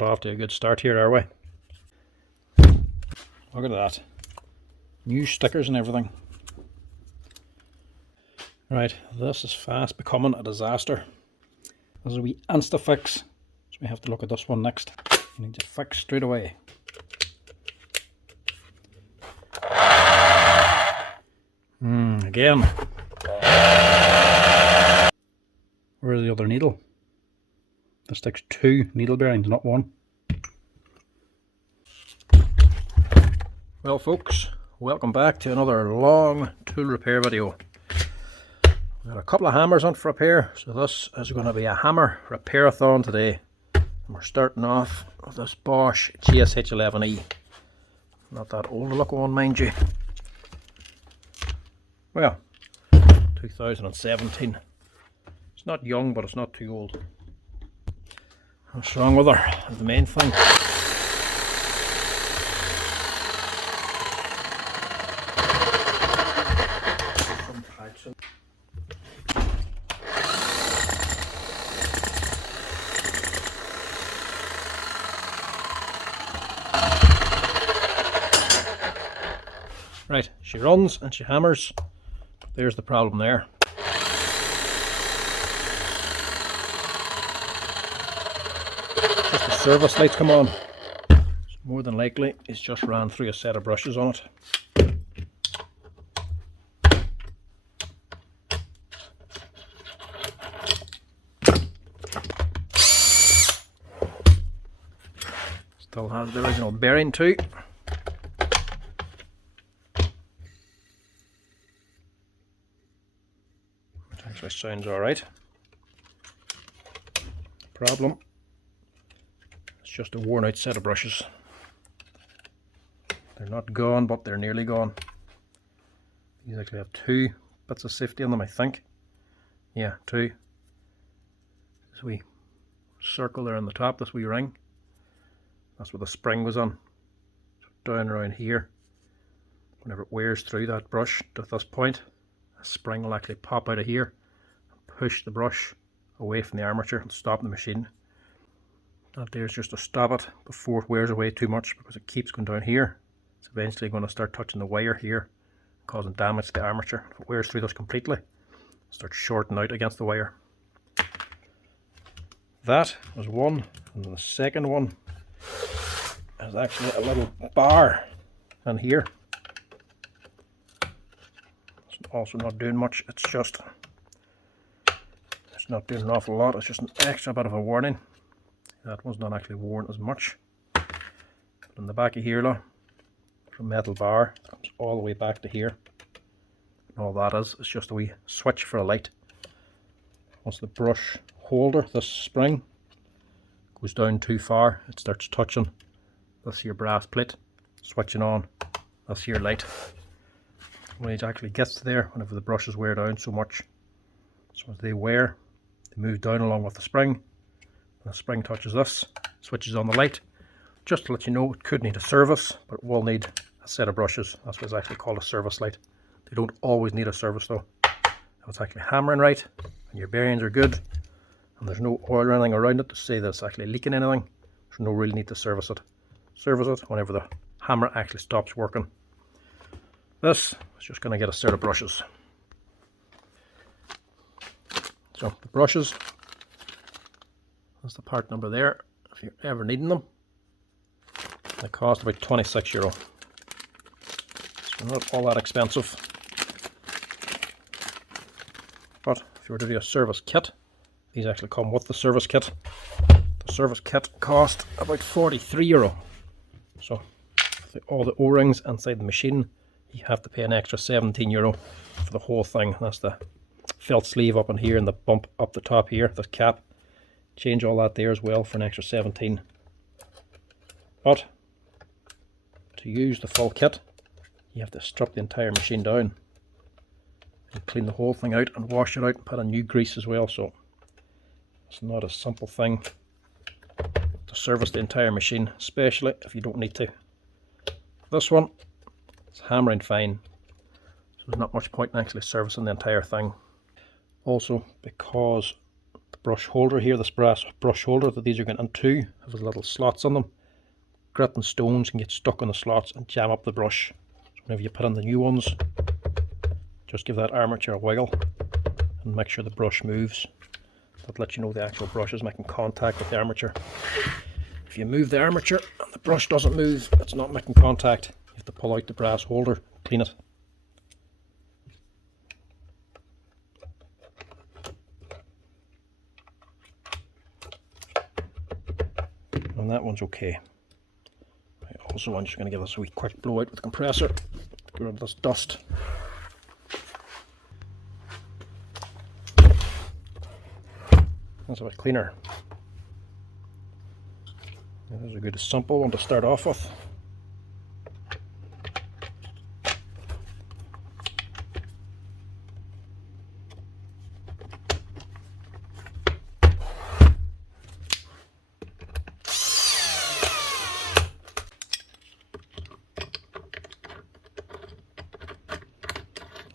not off to a good start here, are we? Look at that. New stickers and everything. Right, this is fast becoming a disaster. This is a wee instafix, so we have to look at this one next. You need to fix straight away. Again. Where's the other needle? This sticks 2 needle bearings, not 1. Well folks, welcome back to another long tool repair video. We've got a couple of hammers on for repair, so this is going to be a hammer repairathon today. And we're starting off with this Bosch GSH11E. Not that old a look one, mind you. Well, 2017. It's not young, but it's not too old. What's wrong with her is the main thing. Right, she runs and she hammers. There's the problem there. Just the service lights come on. So more than likely it's just ran through a set of brushes on it. Still has the original bearing too. Which actually sounds alright. Problem, it's just a worn out set of brushes. They're not gone, but they're nearly gone. These actually have 2 bits of safety on them, I think. Yeah, 2. This wee circle there on the top, this wee ring. That's where the spring was on. So down around here, whenever it wears through that brush to this point, a spring will actually pop out of here and push the brush away from the armature and stop the machine. That there's just to stop it before it wears away too much, because it keeps going down here. It's eventually going to start touching the wire here, causing damage to the armature. If it wears through this completely, it starts shorting out against the wire. That was one, and the second one is actually a little bar in here. It's also not doing much, it's not doing an awful lot, it's just an extra bit of a warning. That one's not actually worn as much. But in the back of here, look, a metal bar comes all the way back to here. And all that is just a wee switch for a light. Once the brush holder, this spring, goes down too far, it starts touching this here brass plate, switching on this here light. When it actually gets to there, whenever the brushes wear down so much, so as they wear, they move down along with the spring. When the spring touches this, switches on the light. Just to let you know, it could need a service, but it will need a set of brushes. That's what's actually called a service light. They don't always need a service though. If it's actually hammering right, and your bearings are good, and there's no oil or anything around it to say that it's actually leaking anything, there's no real need to service it. Service it whenever the hammer actually stops working. This is just going to get a set of brushes. So the brushes, that's the part number there, if you're ever needing them. They cost about €26. So not all that expensive. But if you were to do a service kit, these actually come with the service kit. The service kit cost about €43. So all the O-rings inside the machine, you have to pay an extra €17 for the whole thing. That's the felt sleeve up in here and the bump up the top here, the cap. Change all that there as well for an extra 17. But to use the full kit, you have to strip the entire machine down and clean the whole thing out and wash it out and put in new grease as well. So it's not a simple thing to service the entire machine, especially if you don't need to. This one is hammering fine, so there's not much point in actually servicing the entire thing. Also, because The brush holder here, this brass brush holder that these are going into, has little slots on them. Grit and stones can get stuck on the slots and jam up the brush. So whenever you put in the new ones, just give that armature a wiggle and make sure the brush moves. That lets you know the actual brush is making contact with the armature. If you move the armature and the brush doesn't move, it's not making contact. You have to pull out the brass holder, clean it. And that one's okay. Also, I'm just going to give this a wee quick blow out with the compressor to get rid of this dust. That's a bit cleaner. This is a good simple one to start off with.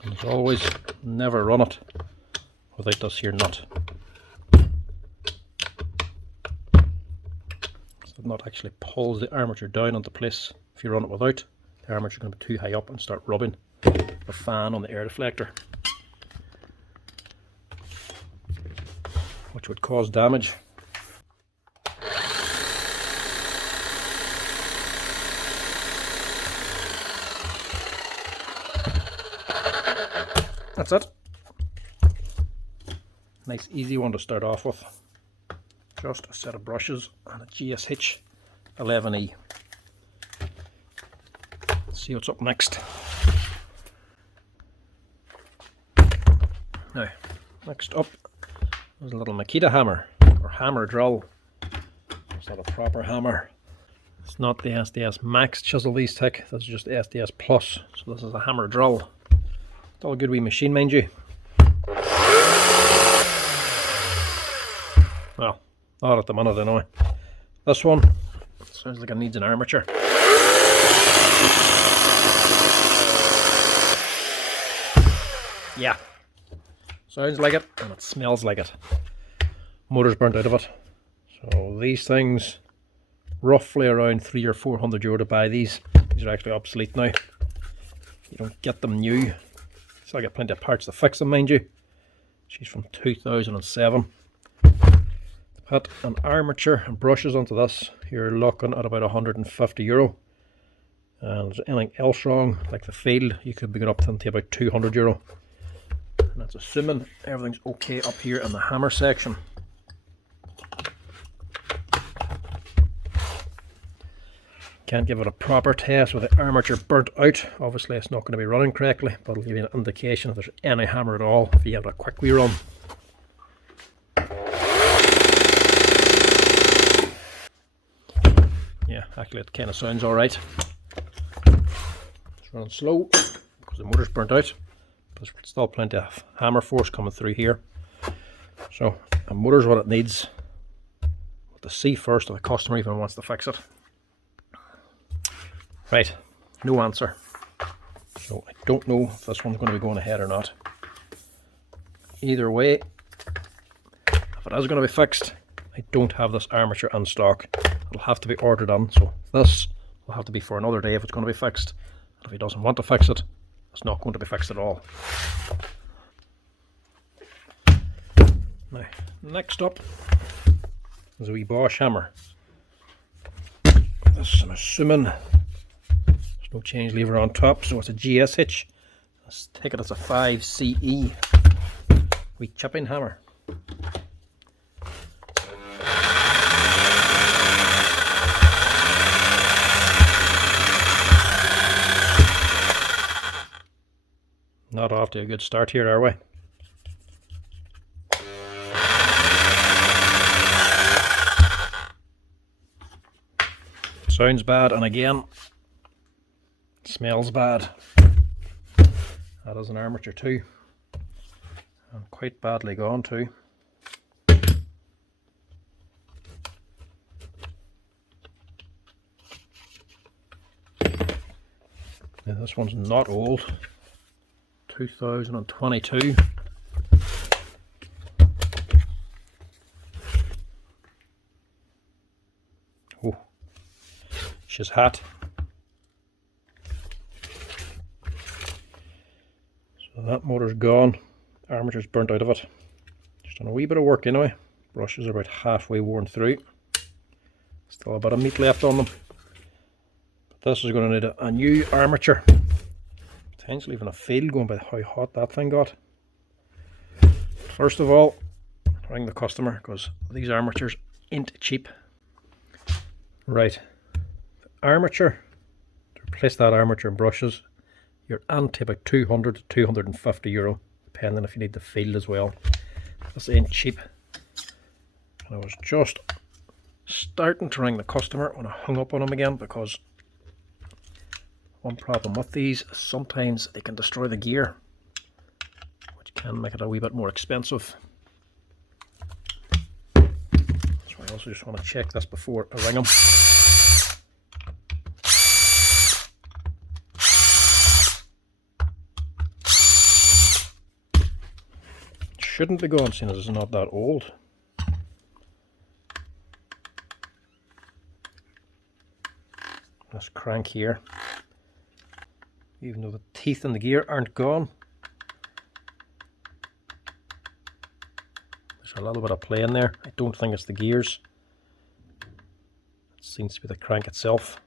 And as always, never run it without this here nut. The nut actually pulls the armature down into place. If you run it without, the armature is going to be too high up and start rubbing the fan on the air deflector, which would cause damage. That's it. Nice easy one to start off with. Just a set of brushes and a GSH 11E. Let's see what's up next. Now, next up is a little Makita hammer, or hammer drill. It's not a proper hammer. It's not the SDS Max chisel these thick, that's just the SDS Plus. So this is a hammer drill. It's all a good wee machine, mind you. Well, not at the minute anyway. This one sounds like it needs an armature. Yeah, sounds like it and it smells like it. Motor's burnt out of it. So these things, roughly around €300 or €400 to buy these. These are actually obsolete now. You don't get them new. So I got plenty of parts to fix them, mind you. She's from 2007. Put an armature and brushes onto this, you're looking at about €150. And if there's anything else wrong, like the field, you could be going up to about €200. And that's assuming everything's okay up here in the hammer section. Can't give it a proper test with the armature burnt out. Obviously it's not going to be running correctly, but it'll give you an indication if there's any hammer at all if you have a quick wee run. Yeah, actually it kind of sounds alright. It's running slow because the motor's burnt out. There's still plenty of hammer force coming through here. So a motor's what it needs. We'll have to see first if the customer even wants to fix it. Right, no answer. So I don't know if this one's going to be going ahead or not. Either way, if it is going to be fixed, I don't have this armature in stock. It'll have to be ordered on, so this will have to be for another day if it's going to be fixed. And if he doesn't want to fix it, it's not going to be fixed at all. Now, next up is a wee Bosch hammer. This, I'm assuming, no change lever on top, so it's a GSH. Let's take it as a 5CE wee chipping hammer. Not off to a good start here, are we? Sounds bad, and again, smells bad. That is an armature too, and quite badly gone too. Now this one's not old, 2022. Oh, she's hot. So that motor's gone. Armature's burnt out of it. Just done a wee bit of work anyway. Brushes are about halfway worn through. Still a bit of meat left on them. But this is going to need a new armature. Potentially even a fail going by how hot that thing got. First of all, ring the customer because these armatures ain't cheap. Right, the armature, to replace that armature and brushes, you're into about 200 to 250 euro, depending if you need the field as well. This ain't cheap. And I was just starting to ring the customer when I hung up on him again, because one problem with these, sometimes they can destroy the gear, which can make it a wee bit more expensive. So I also just want to check this before I ring them. Shouldn't be going, seeing as it's not that old. This crank here, even though the teeth in the gear aren't gone, there's a little bit of play in there. I don't think it's the gears. It seems to be the crank itself.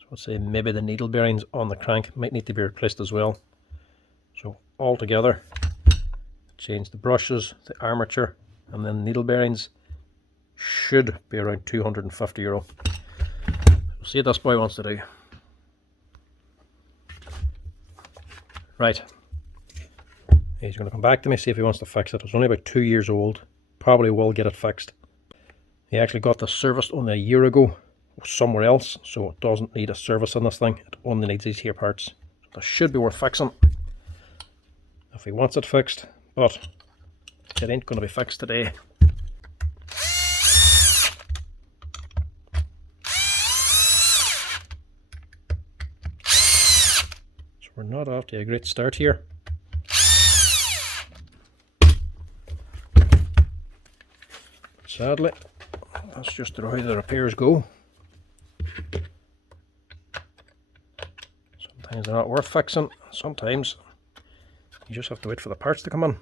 So I'd say maybe the needle bearings on the crank might need to be replaced as well. So altogether, change the brushes, the armature, and then needle bearings should be around 250 euro. We'll see what this boy wants to do. Right, he's going to come back to me, see if he wants to fix it. It's only about 2 years old, probably will get it fixed. He actually got this serviced only a year ago somewhere else, so it doesn't need a service on this thing. It only needs these here parts. So this should be worth fixing if he wants it fixed. But it ain't going to be fixed today. So we're not off to a great start here. Sadly, that's just how the repairs go. Sometimes they're not worth fixing. Sometimes you just have to wait for the parts to come in.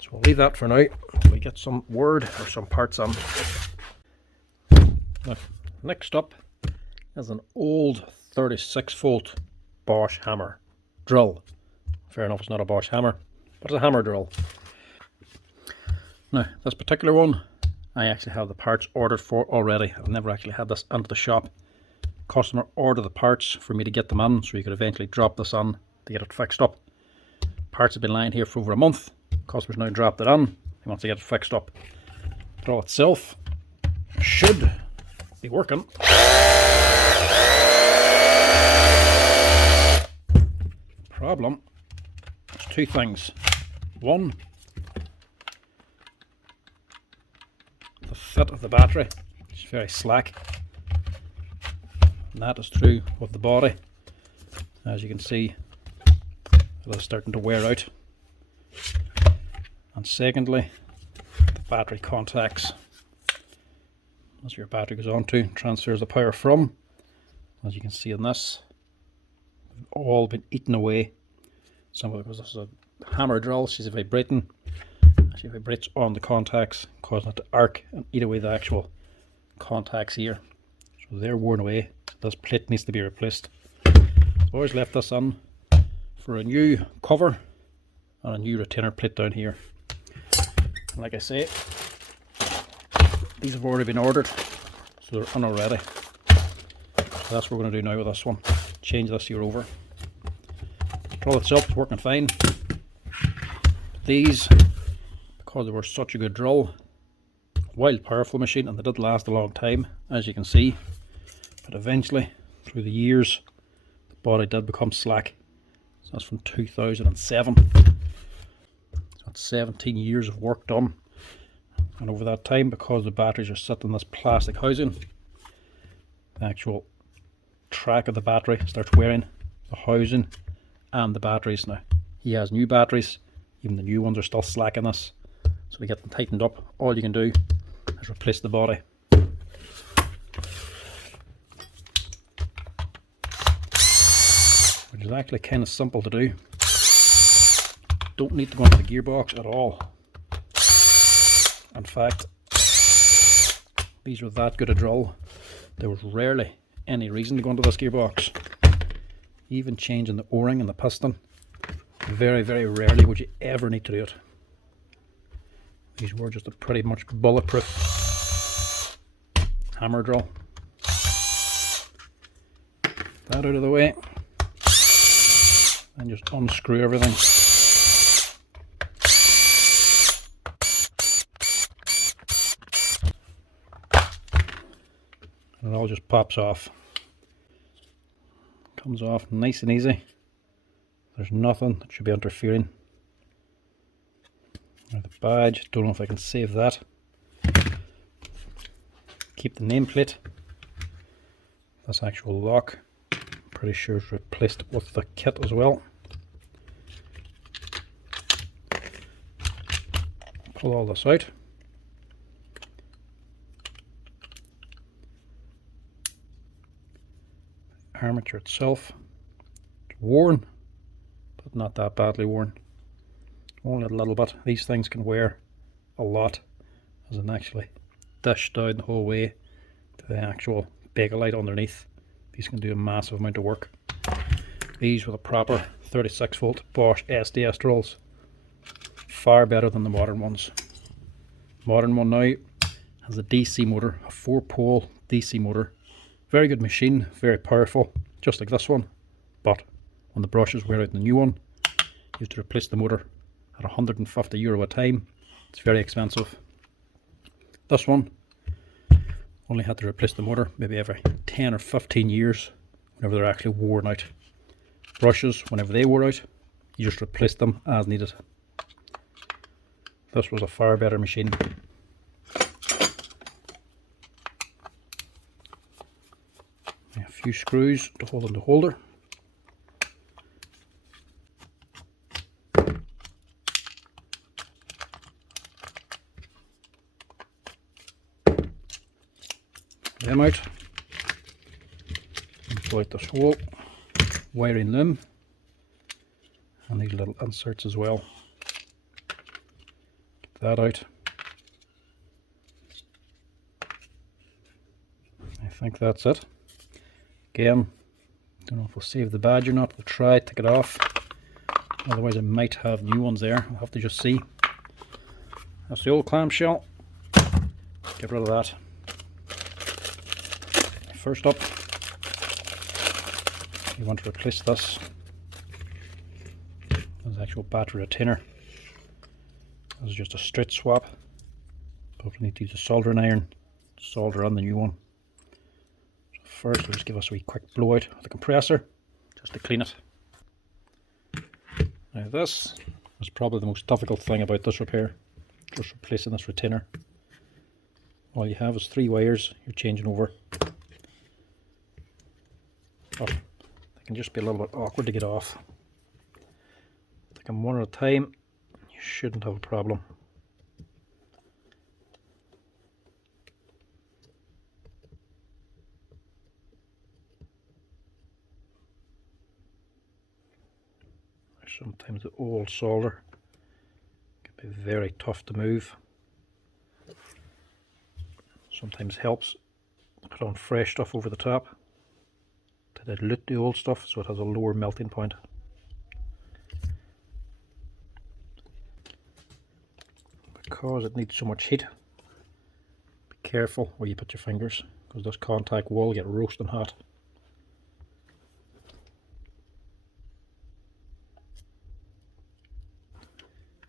So we'll leave that for now until we get some word or some parts on. Now, next up is an old 36 volt Bosch hammer drill. Fair enough, it's not a Bosch hammer, but it's a hammer drill. Now, this particular one, I actually have the parts ordered for already. I've never actually had this into the shop. Customer ordered the parts for me to get them in, so you could eventually drop this on to get it fixed up. Parts have been lying here for over a month. Customer's now dropped it on. He wants to get it fixed up. The drill itself should be working. Problem is two things. One, the fit of the battery is very slack, and that is true with the body. As you can see, it is starting to wear out. And secondly, the battery contacts. As your battery goes on to, transfers the power from. As you can see in this, they've all been eaten away. Some of it, because this is a hammer drill, she's vibrating. She vibrates on the contacts, causing it to arc and eat away the actual contacts here. So they're worn away. So this plate needs to be replaced. I've always left this on for a new cover and a new retainer plate down here. And like I say, these have already been ordered, so they're in already. So that's what we're going to do now with this one. Change this here over. The drill itself is working fine. These, because they were such a good drill, wild powerful machine, and they did last a long time, as you can see. But eventually, through the years, the body did become slack. So that's from 2007. So that's 17 years of work done. And over that time, because the batteries are set in this plastic housing, the actual track of the battery starts wearing the housing and the batteries. Now, he has new batteries, even the new ones are still slack in this. So to get them tightened up, all you can do is replace the body. Which is actually kind of simple to do. Don't need to go into the gearbox at all. In fact, these were that good a drill, there was rarely any reason to go into this gearbox. Even changing the o-ring and the piston, very, very rarely would you ever need to do it. These were just a pretty much bulletproof hammer drill. That out of the way, and just unscrew everything. And it all just pops off. Comes off nice and easy. There's nothing that should be interfering. Now the badge, don't know if I can save that. Keep the nameplate. This actual lock, pretty sure it's replaced with the kit as well. Pull all this out. Armature itself, it's worn, but not that badly worn. Only a little bit. These things can wear a lot, as in actually dish down the whole way to the actual bakelite underneath. These can do a massive amount of work. These were the proper 36 volt Bosch SDS drills. Far better than the modern ones. Modern one now has a DC motor, a 4-pole DC motor. Very good machine, very powerful, just like this one. But when the brushes wear out the new one, you have to replace the motor at €150 a time. It's very expensive. This one only had to replace the motor maybe every 10 or 15 years whenever they're actually worn out. Brushes, whenever they wore out, you just replace them as needed. This was a far better machine. A few screws to hold on the holder. Them out. And pull out this whole wiring loom and these little inserts as well. Get that out. I think that's it. Again, don't know if we'll save the badge or not. We'll try, take it off. Otherwise I might have new ones there. We'll have to just see. That's the old clamshell. Get rid of that. First up, you want to replace this. This actual battery retainer. This is just a straight swap. But we need to use a soldering iron to solder on the new one. So first we'll just give us a wee quick blowout with the compressor just to clean it. Now this is probably the most difficult thing about this repair. Just replacing this retainer. All you have is 3 wires you're changing over. But they can just be a little bit awkward to get off. Take them one at a time, you shouldn't have a problem. Sometimes the old solder can be very tough to move. Sometimes helps to put on fresh stuff over the top to dilute the old stuff so it has a lower melting point. Because it needs so much heat, be careful where you put your fingers, because this contact will get roasting hot.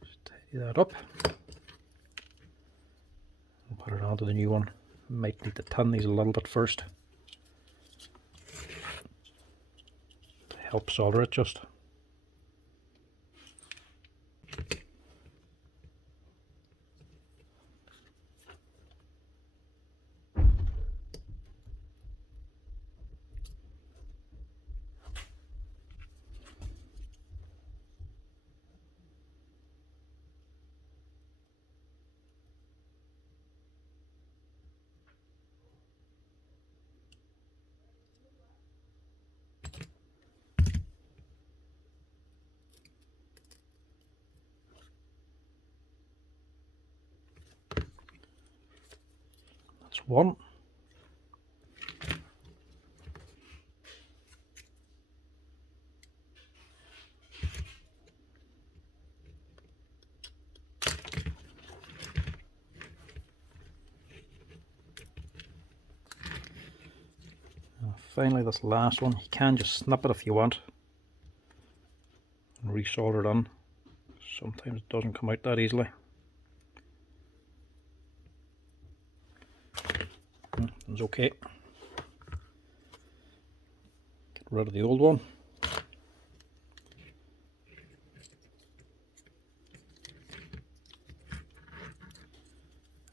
Just tidy that up and put it onto the new one. Might need to tin these a little bit first to help solder it just. one. And finally this last one, you can just snip it if you want and resolder it on. Sometimes it doesn't come out that easily. It's okay. Get rid of the old one.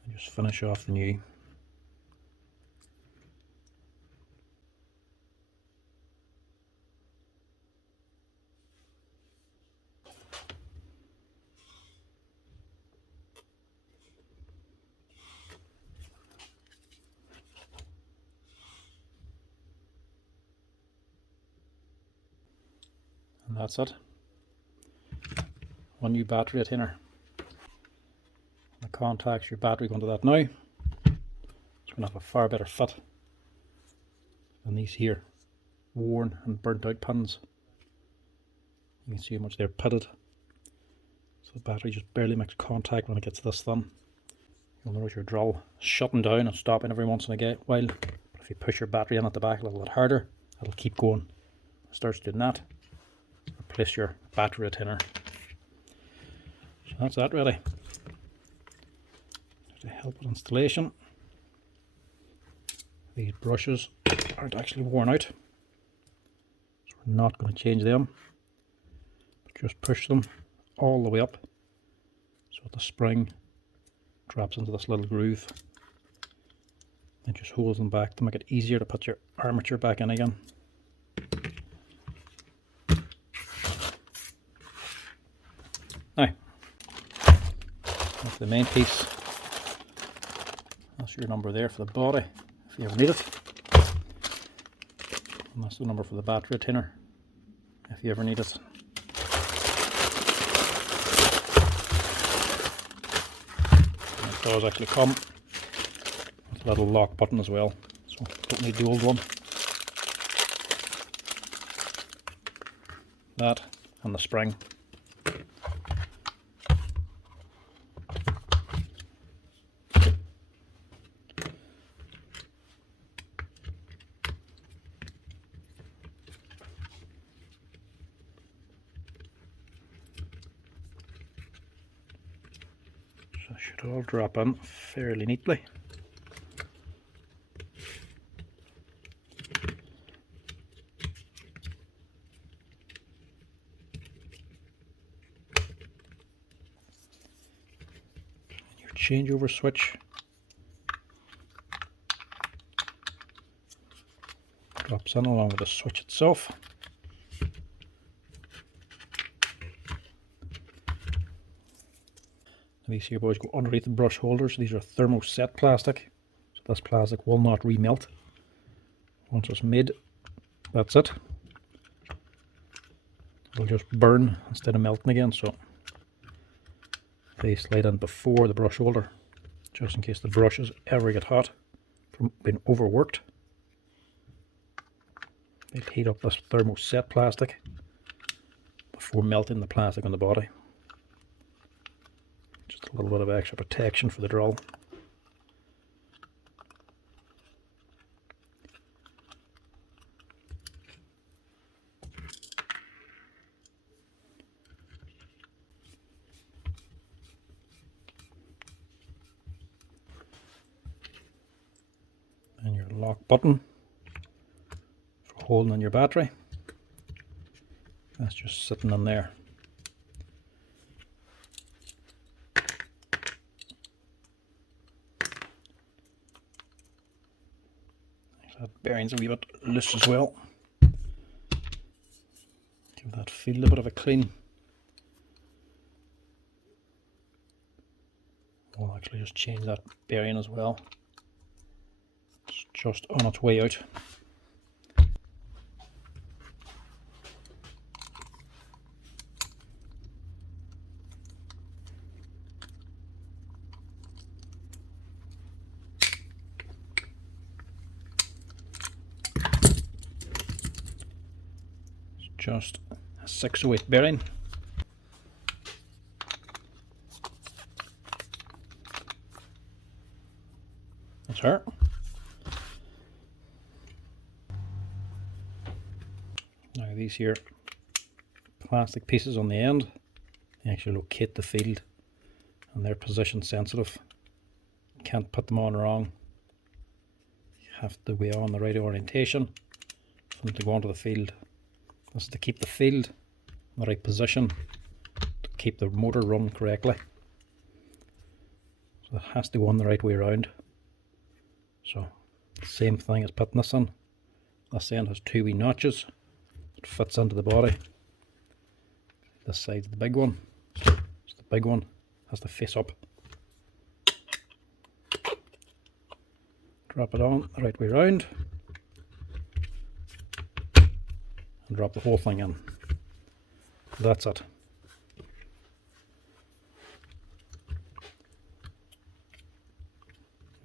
And just finish off the new. And that's it. One new battery retainer. The contacts, your battery going to that now. It's going to have a far better fit than these here worn and burnt out pins. You can see how much they're pitted. So the battery just barely makes contact when it gets this thin. You'll notice your drill shutting down and stopping every once in a while. But if you push your battery in at the back a little bit harder, it'll keep going. It starts doing that. Replace your battery retainer. So that's that really. To help with installation, these brushes aren't actually worn out, so we're not going to change them, but just push them all the way up so that the spring drops into this little groove and just holds them back to make it easier to put your armature back in again. Now, that's the main piece. That's your number there for the body if you ever need it. And that's the number for the battery retainer if you ever need it. And it does actually come with a little lock button as well, so don't need the old one. That and the spring. So it should all drop in fairly neatly. And your changeover switch drops in along with the switch itself. These here boys go underneath the brush holders. These are thermoset plastic, so this plastic will not remelt. Once it's made, that's it. It'll just burn instead of melting again, so they slide in before the brush holder, just in case the brushes ever get hot from being overworked. They'll heat up this thermoset plastic before melting the plastic on the body. Just a little bit of extra protection for the drill. And your lock button for holding on your battery. That's just sitting in there. That bearing's a wee bit loose as well. Give that field a bit of a clean. We'll actually just change that bearing as well. It's just on its way out. just a 608 bearing. That's her. Now these here plastic pieces on the end, they actually locate the field and they're position sensitive. You can't put them on wrong. You have to be on the right orientation for them to go onto the field. This is to keep the field in the right position, to keep the motor running correctly. So it has to go on the right way around. So same thing as putting this on. This end has two wee notches. It fits into the body. This side's the big one. So the big one has to face up. Drop it on the right way around. And drop the whole thing in. That's it.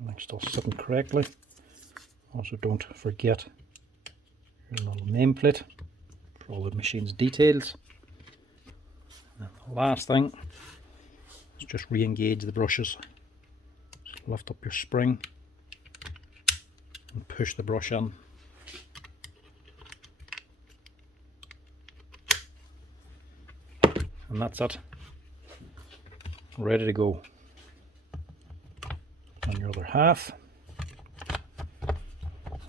Everything's still sitting correctly. Also, don't forget your little nameplate for all the machine's details. And the last thing is just re-engage the brushes. Just lift up your spring and push the brush in. And that's it. Ready to go. On your other half,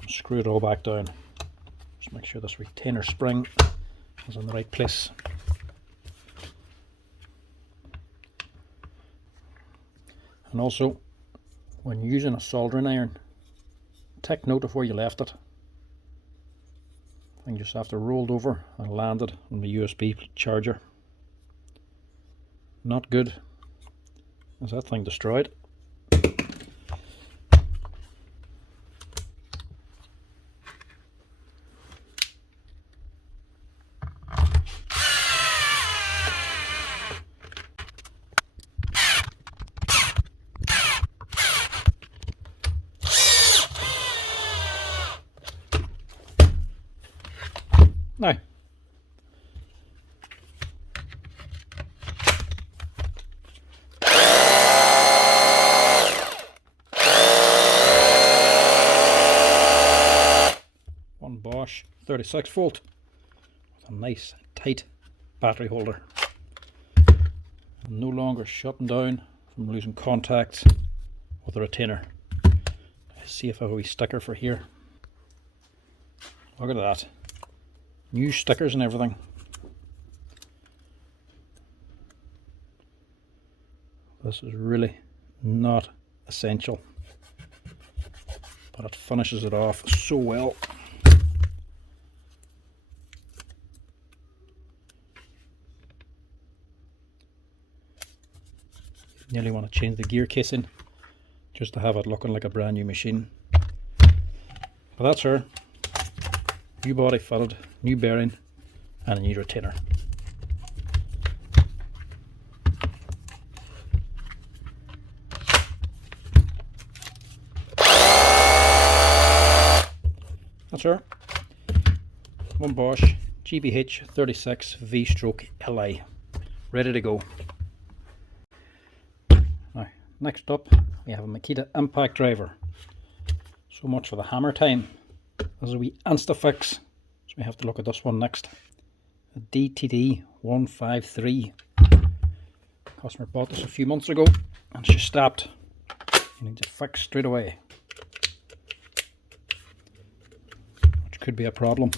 screw it all back down. Just make sure this retainer spring is in the right place. And also, when using a soldering iron, take note of where you left it. I think you just have to roll it over and land it on the USB charger. Not good. Is that thing destroyed? Now, one Bosch 36 volt with a nice tight battery holder. I'm no longer shutting down from losing contact with the retainer. Let's see if I have a wee sticker for here. Look at that. New stickers and everything. This is really not essential, but it finishes it off so well. You nearly want to change the gear casing just to have it looking like a brand new machine. But that's her. New body fitted, new bearing and a new retainer. That's her. One Bosch GBH36V/LI. Ready to go. Now, next up we have a Makita impact driver. So much for the hammer time. There's a wee instafix, so we have to look at this one next. A DTD153. Customer bought this a few months ago and she stopped. You need to fix straight away, which could be a problem.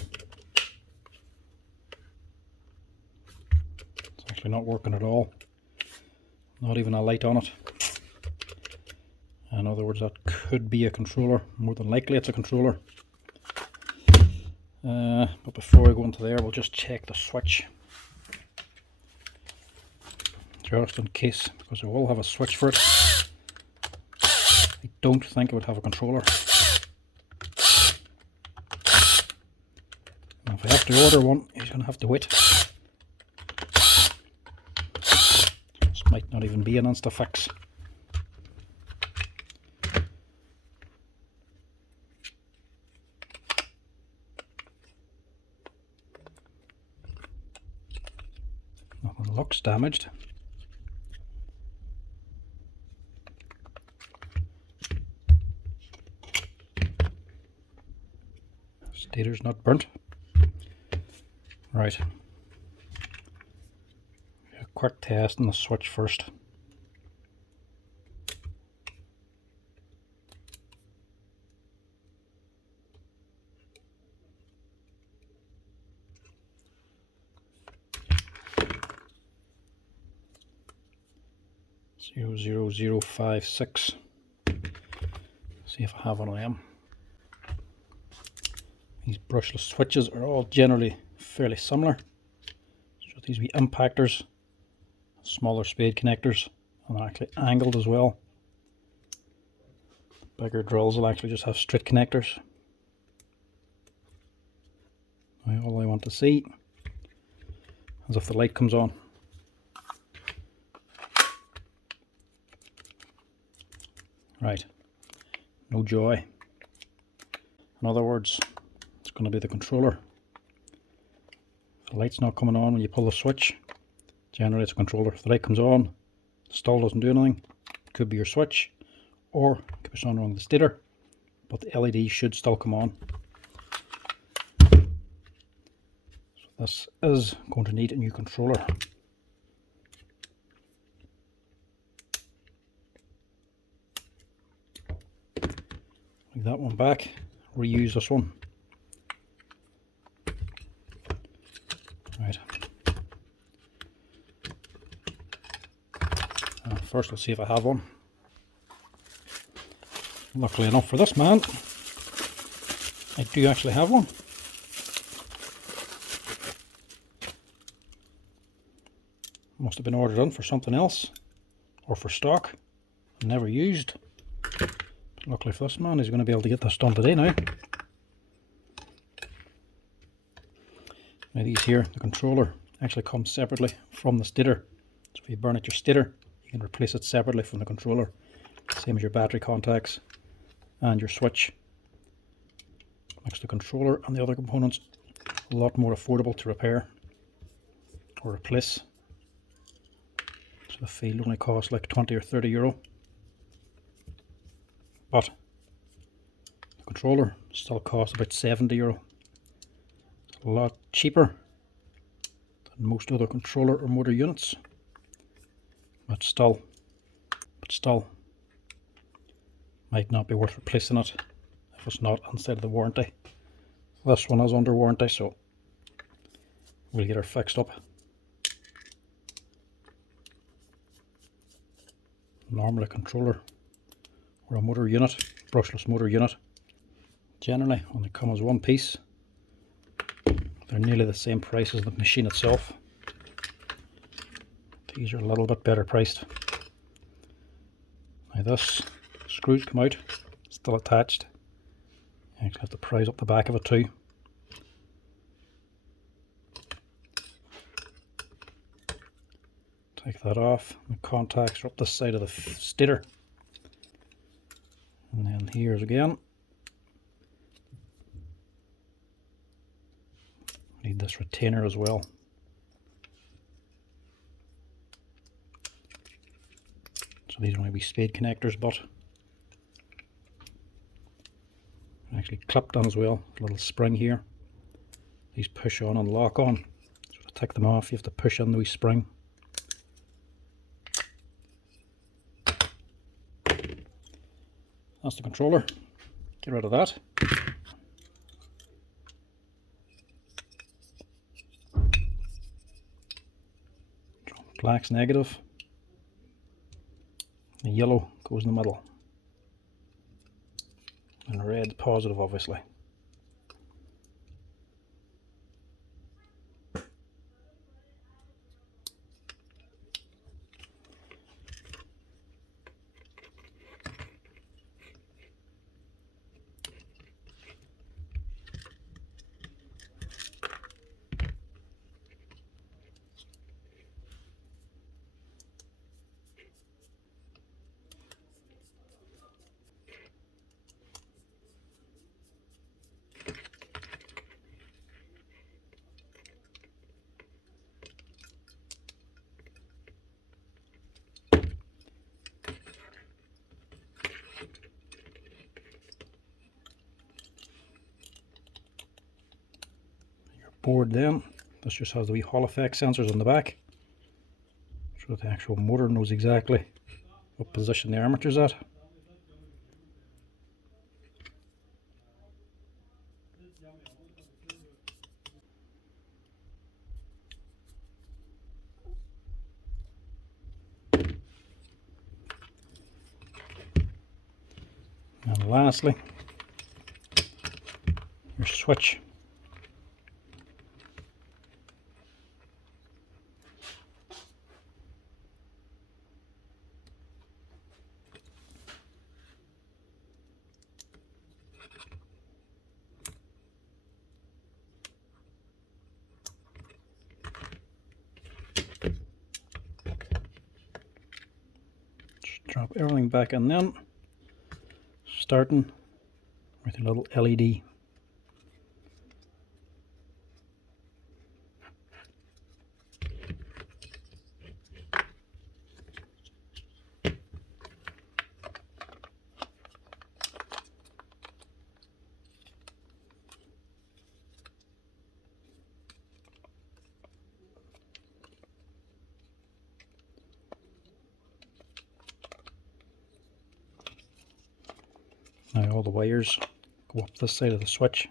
It's actually not working at all. Not even a light on it. In other words, that could be a controller. More than likely it's a controller. But before we go into there, we'll just check the switch. Just in case, because it will have a switch for it. I don't think it would have a controller. And if I have to order one, he's going to have to wait. This might not even be an instafix. Nothing looks damaged. Stator's not burnt. Right. A quick test on the switch first. Zero 00056. See if I have one of them. These brushless switches are all generally fairly similar. So these be impactors, smaller spade connectors, and they're actually angled as well. Bigger drills will actually just have straight connectors. Now all I want to see is if the light comes on. Right, no joy. In other words, it's going to be the controller. If the light's not coming on when you pull the switch, generally it's a controller. If the light comes on, still doesn't do anything, it could be your switch, or it could be something wrong with the stator, but the LED should still come on. So this is going to need a new controller. Leave that one back, reuse this one. Right. First we'll see if I have one. Luckily enough for this man, I do actually have one. Must have been ordered in for something else, or for stock, never used. Luckily for this man, he's going to be able to get this done today now. Now these here, the controller, actually comes separately from the stator. So if you burn out your stator, you can replace it separately from the controller. Same as your battery contacts and your switch. Makes the controller and the other components a lot more affordable to repair or replace. So the field only costs like 20 or 30 euro. But the controller still costs about 70 euro. It's a lot cheaper than most other controller or motor units. But still might not be worth replacing it if it's not inside of the warranty. This one is under warranty, so we'll get her fixed up. Normally a controller or a motor unit, brushless motor unit, generally when they come as one piece, they're nearly the same price as the machine itself. These are a little bit better priced. Now this, screws come out, still attached. You actually have to prise up the back of it too. Take that off. The contacts are up this side of the stator. And then here's again. Need this retainer as well. So these are going to be spade connectors, but actually clipped on as well. A little spring here. These push on and lock on. So to take them off, you have to push on the wee spring. That's the controller. Get rid of that. Black's negative. The yellow goes in the middle. And red positive, obviously. board then. This just has the wee Hall effect sensors on the back, so the actual motor knows exactly what position the armature's at. And lastly, your switch. Just drop everything back in then, starting with a little LED. Now all the wires go up this side of the switch.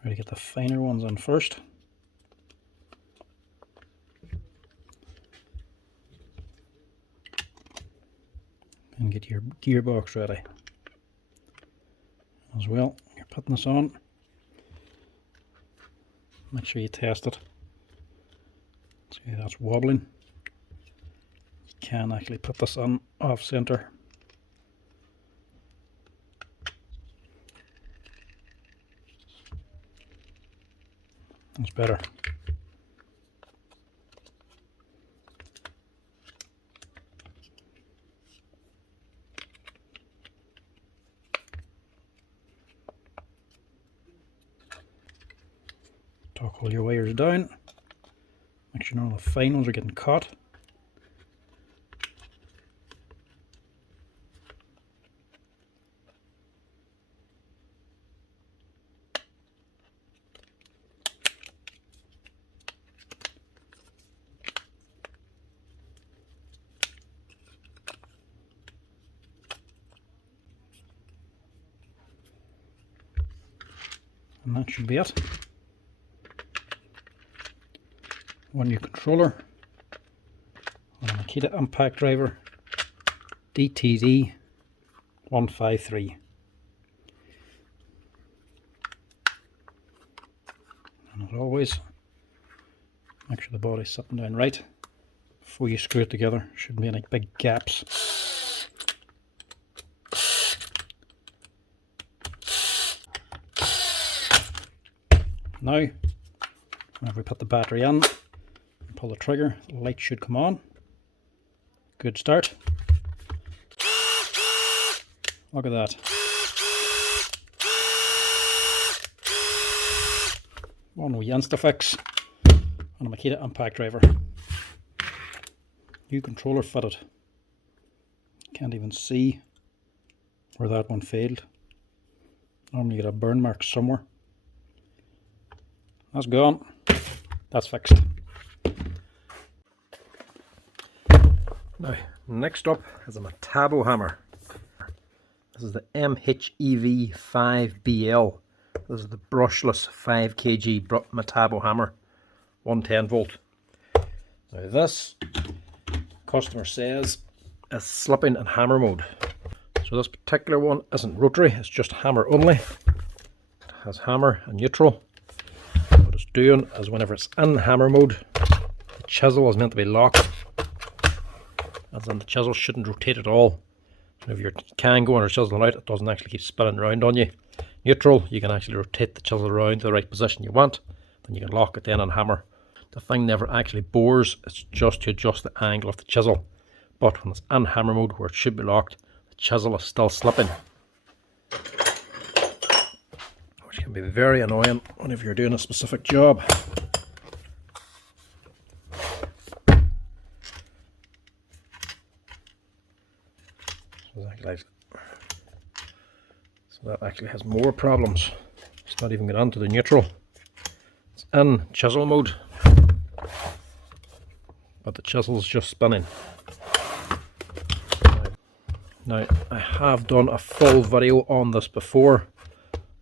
Try to get the finer ones on first. And get your gearbox ready. As well, you're putting this on. Make sure you test it. See, that's wobbling. You can actually put this on off center. That's better. Tuck all your wires down. Make sure none of the fine ones are getting caught. And that should be it. One new controller on a Makita impact driver DTD 153. And as always, make sure the body's sitting down right before you screw it together. Shouldn't be any big gaps. Now, whenever we put the battery in, pull the trigger, the light should come on. Good start. Look at that. One wee instafix on a Makita impact driver. New controller fitted. Can't even see where that one failed. Normally you get a burn mark somewhere. That's gone. That's fixed. Now, next up is a Metabo hammer. This is the MHEV5BL. This is the brushless 5 kg Metabo hammer, 110 volt. Now this, customer says, is slipping in hammer mode. So this particular one isn't rotary, it's just hammer only. It has hammer and neutral. What it's doing is whenever it's in hammer mode, the chisel is meant to be locked. As in the chisel shouldn't rotate at all. So if you can go under chisel out, it doesn't actually keep spinning around on you. Neutral, you can actually rotate the chisel around to the right position you want. Then you can lock it in and hammer. The thing never actually bores, it's just to adjust the angle of the chisel. But when it's in hammer mode where it should be locked, the chisel is still slipping. Which can be very annoying whenever you're doing a specific job. Like actually has more problems. It's not even got onto the neutral. It's in chisel mode, but the chisel's just spinning. Now, I have done a full video on this before,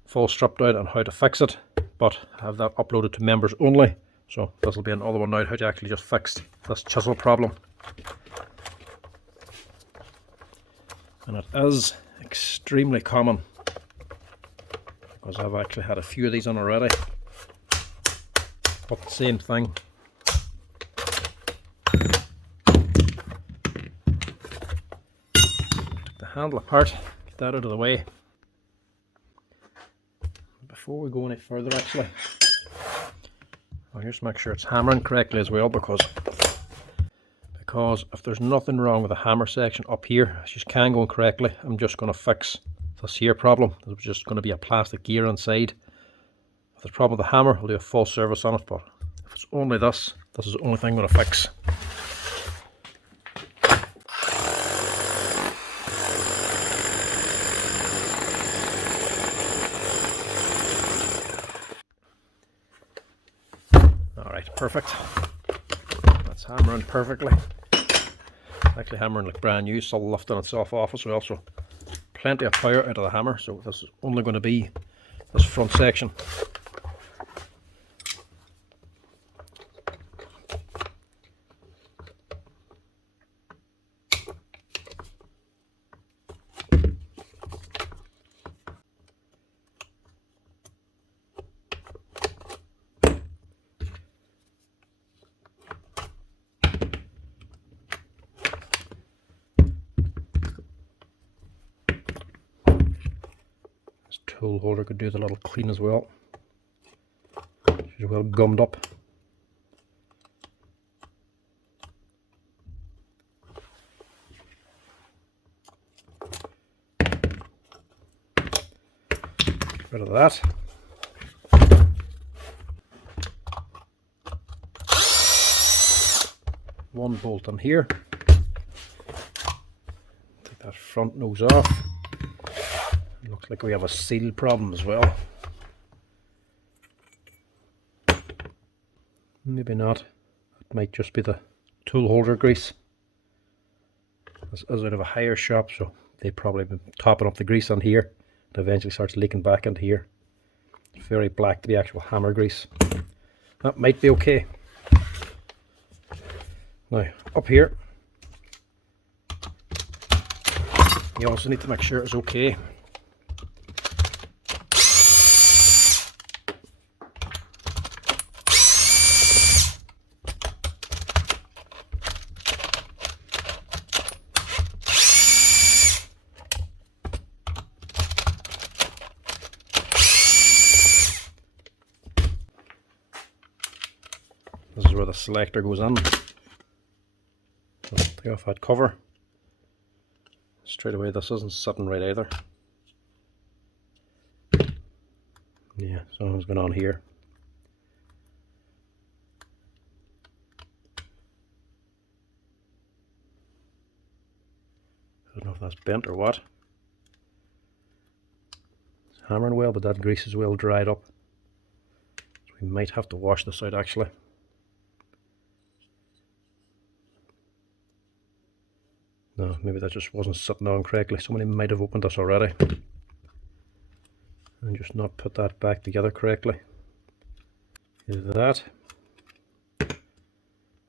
full stripped out on how to fix it, but I have that uploaded to members only. So this will be another one now, how to actually just fix this chisel problem. And it is extremely common, because I've actually had a few of these on already. But the same thing. Take the handle apart, get that out of the way. Before we go any further, actually, I'll just make sure it's hammering correctly as well, because if there's nothing wrong with the hammer section up here, it's just can going correctly, I'm just going to fix this here problem. There's just going to be a plastic gear inside. If there's a problem with the hammer, I'll do a full service on it, but if it's only this is the only thing I'm going to fix. Alright, perfect. That's hammering perfectly. Actually hammering like brand new, still lifting itself off as well, so plenty of power out of the hammer. So this is only going to be this front section. Tool holder could do the little clean as well. She's well gummed up. Get rid of that. One bolt on here. Take that front nose off. Looks like we have a seal problem as well. Maybe not. It might just be the tool holder grease. This is out of a higher shop, so they've probably been topping up the grease on here. It eventually starts leaking back into here. It's very black to be actual hammer grease. That might be okay. Now, up here, you also need to make sure it's okay. This is where the selector goes in. So take off that cover. Straight away, this isn't sitting right either. Yeah, something's going on here. I don't know if that's bent or what. It's hammering well, but that grease is well dried up. So we might have to wash this out actually. No, maybe that just wasn't sitting on correctly. Somebody might have opened this already and just not put that back together correctly. Either that,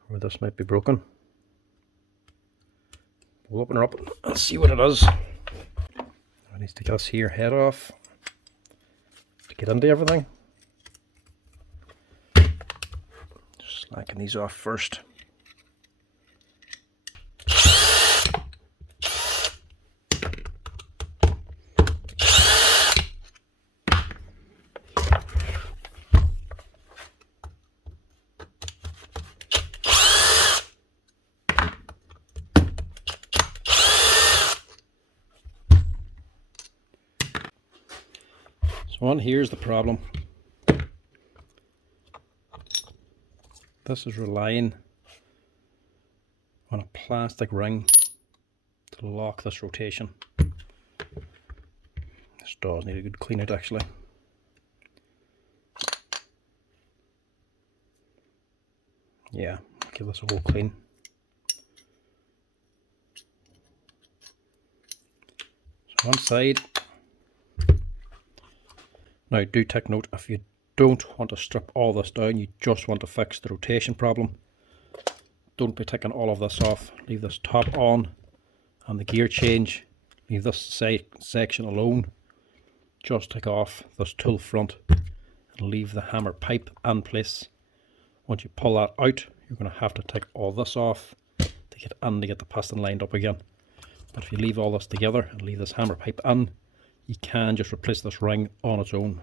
or this might be broken. We'll open her up and see what it is. I need to take this here head off to get into everything. Just slacking these off first. So on here's the problem. This is relying on a plastic ring to lock this rotation. There's does need a good clean out actually. Yeah, give this a whole clean. So one side. Now do take note, if you don't want to strip all this down, you just want to fix the rotation problem, don't be taking all of this off. Leave this top on and the gear change. Leave this section alone. Just take off this tool front and leave the hammer pipe in place. Once you pull that out, you're going to have to take all this off to get the piston lined up again. But if you leave all this together and leave this hammer pipe in, you can just replace this ring on its own.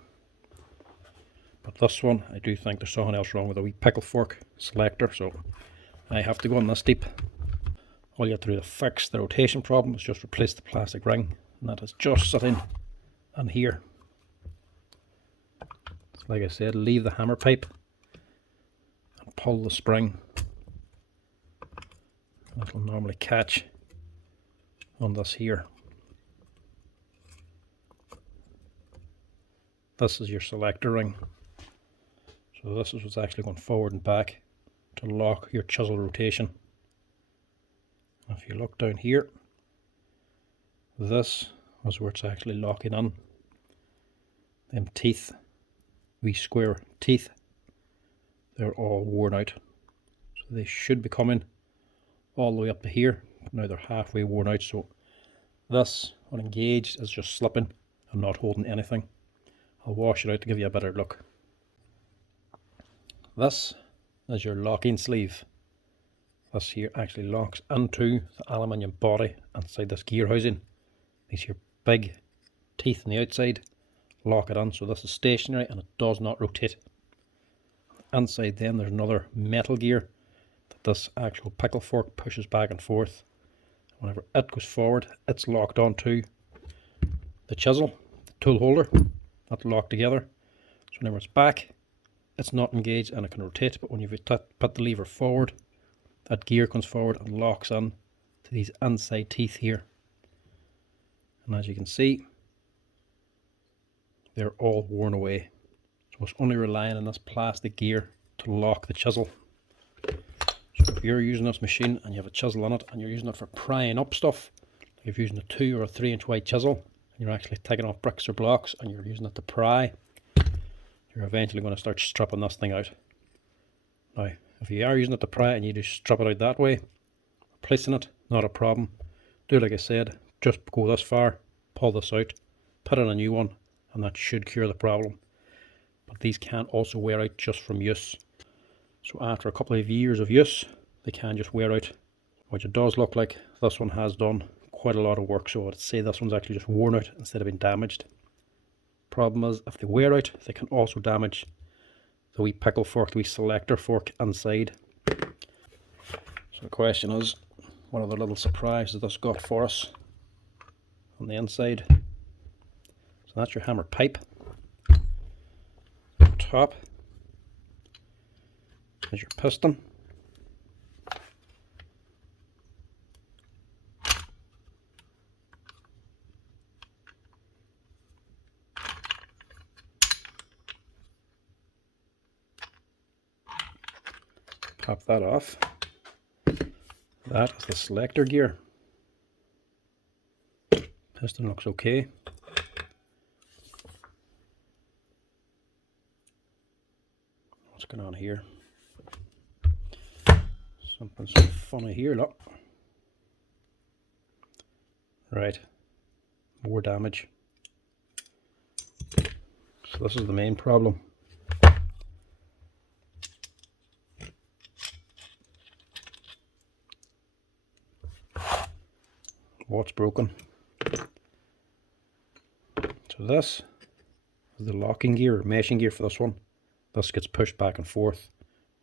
But this one, I do think there's something else wrong with the wee pickle fork selector, so I have to go on this deep. All you have to do to fix the rotation problem is just replace the plastic ring, and that is just sitting in here. So like I said, leave the hammer pipe and pull the spring. That will normally catch on this here. This is your selector ring. So this is what's actually going forward and back to lock your chisel rotation. If you look down here, this is where it's actually locking in. Them teeth, wee square teeth, they're all worn out. So they should be coming all the way up to here, but now they're halfway worn out. So this, when engaged, is just slipping and not holding anything. I'll wash it out to give you a better look. This is your locking sleeve. This here actually locks into the aluminium body inside this gear housing. These here big teeth on the outside lock it in, so this is stationary and it does not rotate. Inside then there's another metal gear that this actual pickle fork pushes back and forth. Whenever it goes forward, it's locked onto the chisel, the tool holder. That's locked together. So whenever it's back, it's not engaged and it can rotate, but when you put the lever forward, that gear comes forward and locks in to these inside teeth here. And as you can see, they're all worn away. So it's only relying on this plastic gear to lock the chisel. So if you're using this machine and you have a chisel on it and you're using it for prying up stuff, like if you're using a 2 or a 3-inch wide chisel, and you're actually taking off bricks or blocks and you're using it to pry, you're eventually going to start stripping this thing out. Now, if you are using it to pry and you just strip it out that way, replacing it, not a problem. Do like I said, just go this far, pull this out, put in a new one, and that should cure the problem. But these can also wear out just from use. So after a couple of years of use, they can just wear out, which it does look like this one has done quite a lot of work. So I'd say this one's actually just worn out instead of being damaged. Problem is, if they wear out, they can also damage the wee pickle fork, the wee selector fork inside. So the question is, what other little surprise has this got for us on the inside? So that's your hammer pipe. On top is your piston. Pop that off. That is the selector gear. Piston looks okay. What's going on here? Something so funny here, look. Right, more damage. So this is the main problem. What's broken? So this is the locking gear, or meshing gear for this one. This gets pushed back and forth.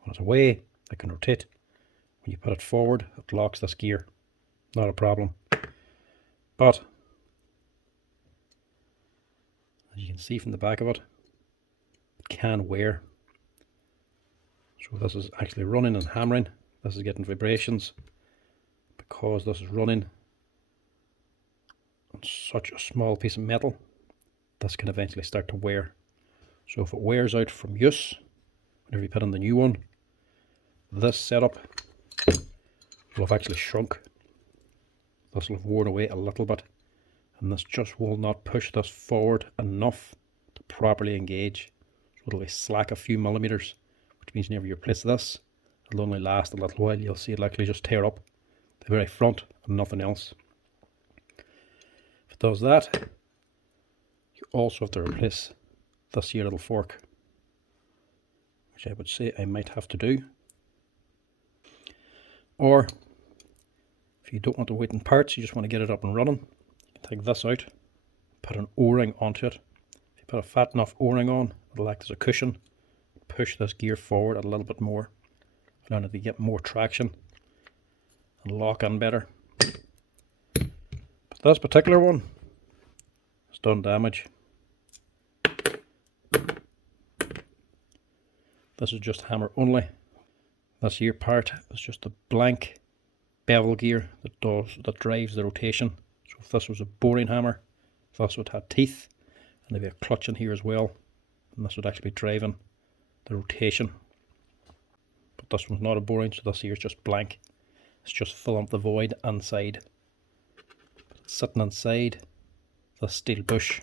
When it's away, it can rotate. When you put it forward, it locks this gear. Not a problem. But as you can see from the back of it, it can wear. So this is actually running and hammering. This is getting vibrations because this is running on such a small piece of metal. this can eventually start to wear. So if it wears out from use, whenever you put in the new one, this setup will have actually shrunk. This will have worn away a little bit, and this just will not push this forward enough to properly engage. So it'll be slack a few millimeters, which means whenever you replace this, it'll only last a little while. You'll see it'll actually just tear up the very front and nothing else. If it does that, you also have to replace this here little fork, which I would say I might have to do. Or if you don't want to wait in parts, you just want to get it up and running, you can take this out, put an O-ring onto it. If you put a fat enough O-ring on, it'll act as a cushion, push this gear forward a little bit more, allowing it to get more traction and lock in better. But this particular one has done damage. This is just hammer only. This here part is just a blank bevel gear that drives the rotation. So if this was a boring hammer, this would have teeth, and there'd be a clutch in here as well, and this would actually be driving the rotation. But this one's not a boring, so this here is just blank. It's just filling up the void inside. But it's sitting inside the steel bush.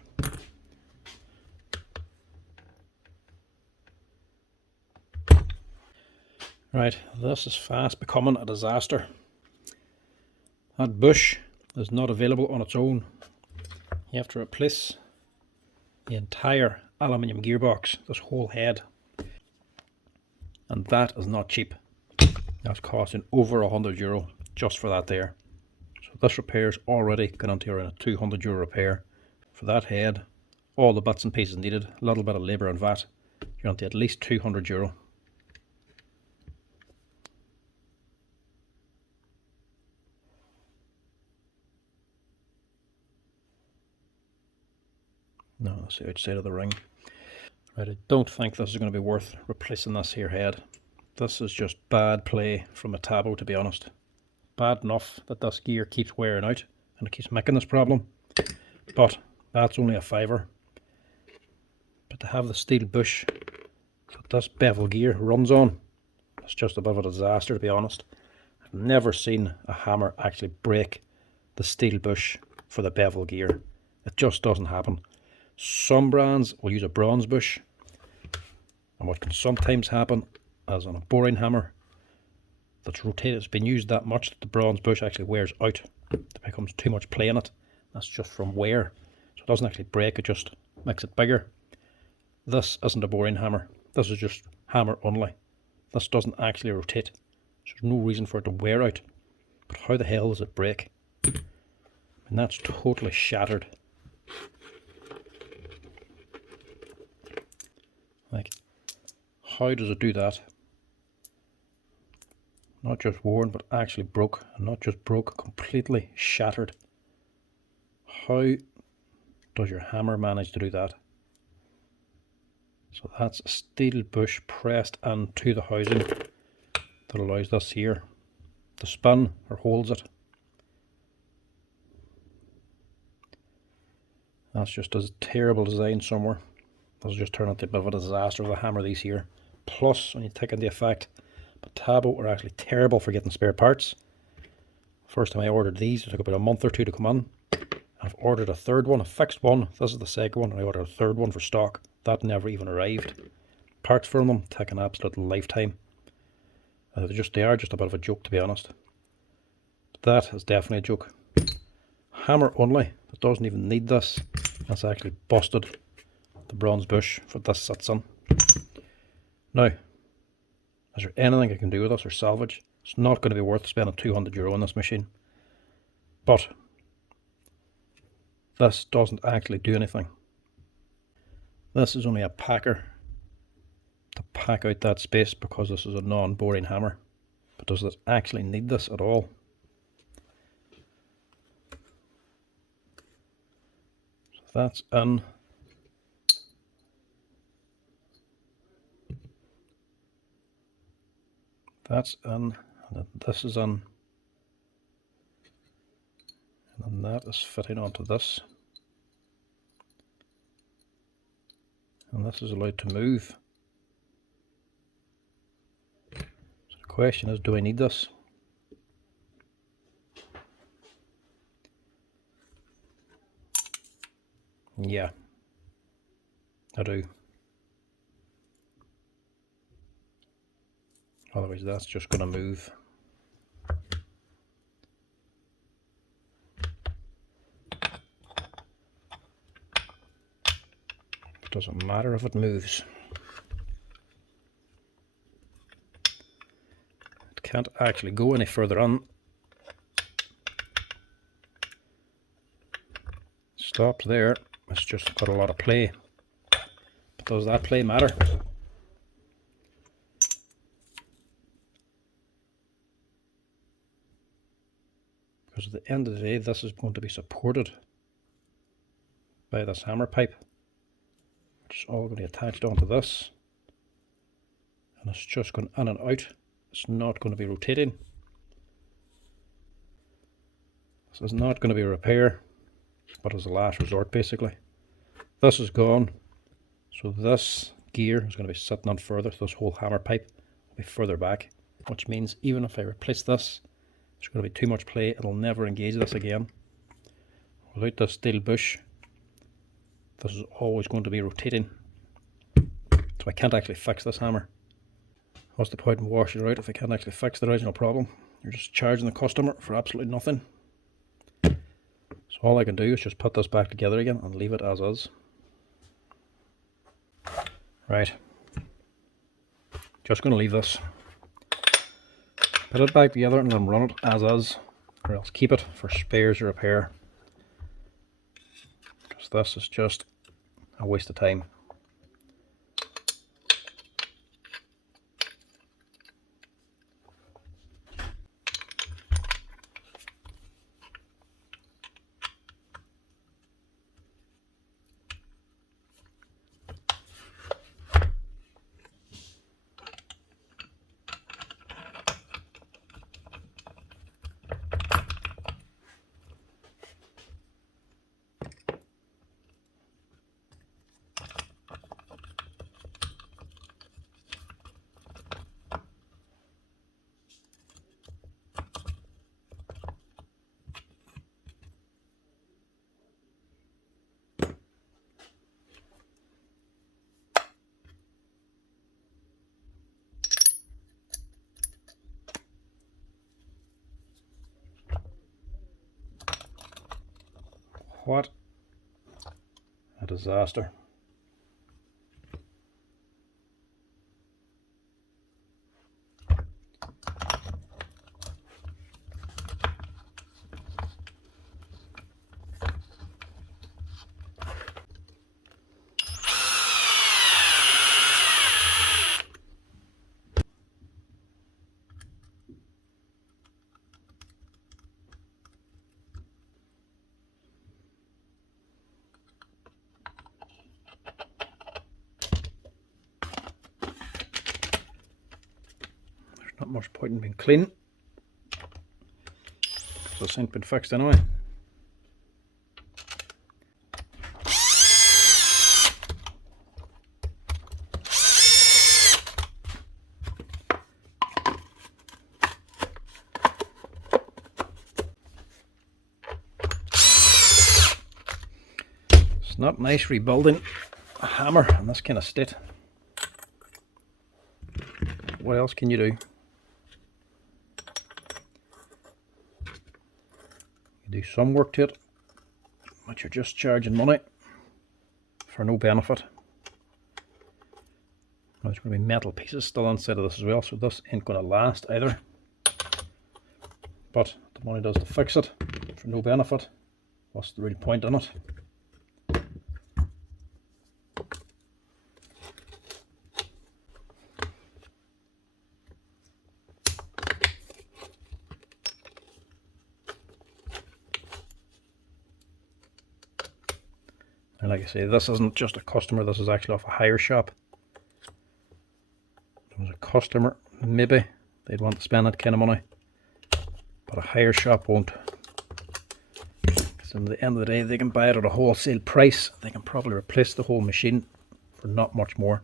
Right, this is fast becoming a disaster. That bush is not available on its own. You have to replace the entire aluminium gearbox, this whole head. And that is not cheap. That's costing over €100 just for that there. So this repair's already gone into around a €200 repair. For that head, all the bits and pieces needed, a little bit of labour and VAT, you're onto at least €200. No, that's the outside of the ring. Right, I don't think this is going to be worth replacing this here head. This is just bad play from Metabo, to be honest. Bad enough that this gear keeps wearing out and it keeps making this problem. But that's only a £5. But to have the steel bush that this bevel gear runs on, it's just a bit of a disaster, to be honest. I've never seen a hammer actually break the steel bush for the bevel gear. It just doesn't happen. Some brands will use a bronze bush, and what can sometimes happen is on a boring hammer that's rotated, it's been used that much that the bronze bush actually wears out. There becomes too much play in it. That's just from wear. So it doesn't actually break, it just makes it bigger. This isn't a boring hammer. This is just hammer only. This doesn't actually rotate. So there's no reason for it to wear out. But how the hell does it break? And that's totally shattered. Like, how does it do that? Not just worn, but actually broke. And not just broke, completely shattered. How does your hammer manage to do that? So that's a steel bush pressed into the housing that allows this here to spin or holds it. That's just a terrible design somewhere. This will just turn into a bit of a disaster with a hammer these here. Plus, when you take into effect, Metabo are actually terrible for getting spare parts. First time I ordered these, it took about a month or two to come in. I've ordered a third one, a fixed one. This is the second one, and I ordered a third one for stock. That never even arrived. Parts from them take an absolute lifetime. They are just a bit of a joke, to be honest. That is definitely a joke. Hammer only, it doesn't even need this. That's actually busted the bronze bush for this sits in. Now, is there anything I can do with this or salvage? It's not going to be worth spending €200 on this machine. But this doesn't actually do anything. This is only a packer to pack out that space because this is a non-boring hammer. But does this actually need this at all? So that's in. That's in, and then this is in, and then that is fitting onto this. and this is allowed to move. So the question is, do I need this? Yeah, I do. Otherwise that's just going to move. It doesn't matter if it moves. It can't actually go any further on. Stops there. It's just got a lot of play. But does that play matter? Because at the end of the day, this is going to be supported by this hammer pipe, which is all going to be attached onto this, and it's just going in and out. It's not going to be rotating. This is not going to be a repair, but as a last resort basically. This is gone, so this gear is going to be sitting on further. So this whole hammer pipe will be further back, which means even if I replace this, there's going to be too much play. It'll never engage this again. Without this steel bush, this is always going to be rotating. So I can't actually fix this hammer. What's the point in washing it out if I can't actually fix the original problem? You're just charging the customer for absolutely nothing. So all I can do is just put this back together again and leave it as is. Right. Just going to leave this. Put it back together and then run it as is, or else keep it for spares or repair. Because this is just a waste of time. What a disaster. Not much point in being clean, so this ain't been fixed anyway. It's not nice rebuilding a hammer in this kind of state. What else can you do? Do some work to it, but you're just charging money for no benefit. Now, there's going to be metal pieces still inside of this as well, so this ain't going to last either. But the money does to fix it for no benefit. What's the real point in it? And like I say, this isn't just a customer, this is actually off a hire shop. If it was a customer, maybe they'd want to spend that kind of money, but a hire shop won't. Because at the end of the day, they can buy it at a wholesale price. They can probably replace the whole machine for not much more.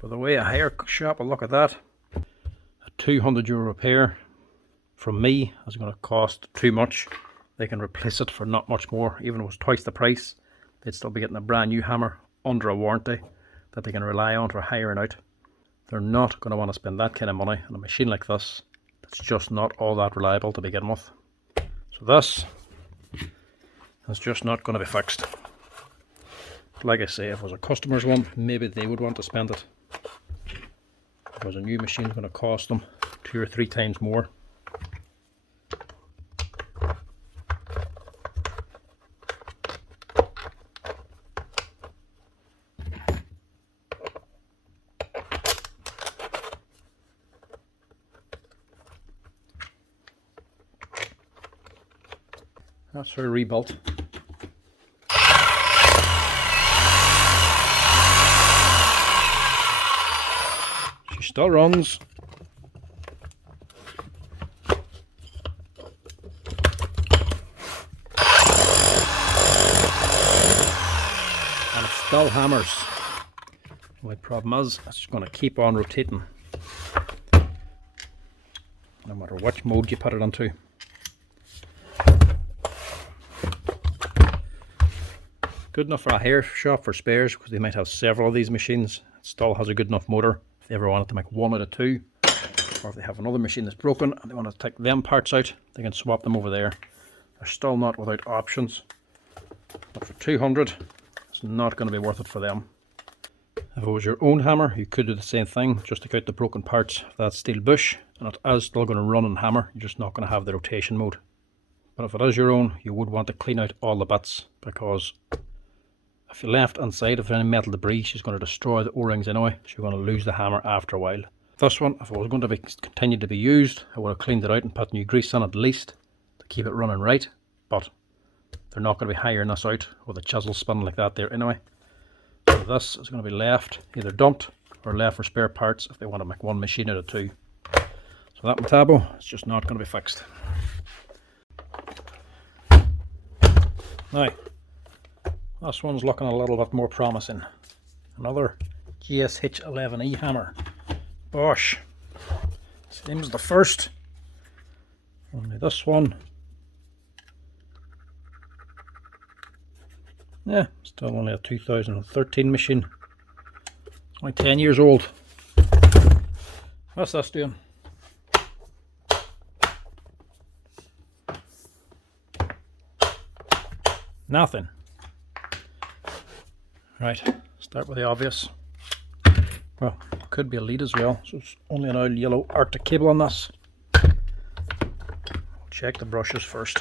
For the way a hire shop will look at that, a €200 repair from me is going to cost too much. They can replace it for not much more. Even if it was twice the price, they'd still be getting a brand new hammer under a warranty that they can rely on for hiring out. They're not going to want to spend that kind of money on a machine like this. It's just not all that reliable to begin with. So this is just not going to be fixed. Like I say, if it was a customer's one, maybe they would want to spend it. Because a new machine is going to cost them 2 or 3 times more. That's her rebuilt. She still runs. And it still hammers. The only problem is, it's just going to keep on rotating. No matter which mode you put it into. Good enough for a hire shop for spares, because they might have several of these machines. It still has a good enough motor if they ever wanted to make one out of 2, or if they have another machine that's broken and they want to take them parts out, they can swap them over there. They're still not without options, but for 200 it's not going to be worth it for them. If it was your own hammer, you could do the same thing, just take out the broken parts of that steel bush and it is still going to run and hammer. You're just not going to have the rotation mode. But if it is your own, you would want to clean out all the bits, because if you left inside, if there's any metal debris, she's going to destroy the O-rings anyway, so you're going to lose the hammer after a while. This one, if it was going to be continued to be used, I would have cleaned it out and put new grease on at least to keep it running right, but they're not going to be hiring this out with a chisel spinning like that there anyway. So this is going to be left, either dumped or left for spare parts if they want to make one machine out of 2. So that Metabo is just not going to be fixed. Now, this one's looking a little bit more promising. Another GSH11E hammer. Bosch. Same as the first. Only this one. Yeah, still only a 2013 machine. It's only 10 years old. What's this doing? Nothing. Right, start with the obvious. Well, could be a lead as well, so it's only an old yellow Arctic cable on this. Check the brushes first.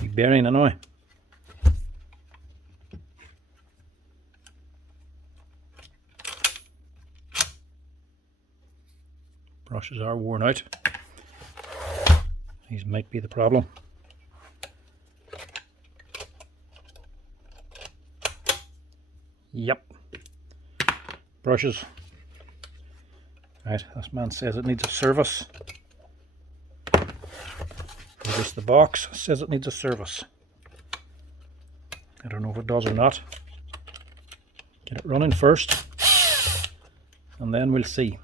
Big bearing anyway. Brushes are worn out. These might be the problem. Yep. Brushes. Right, this man says it needs a service. Just the box says it needs a service. I don't know if it does or not. Get it running first, and then we'll see.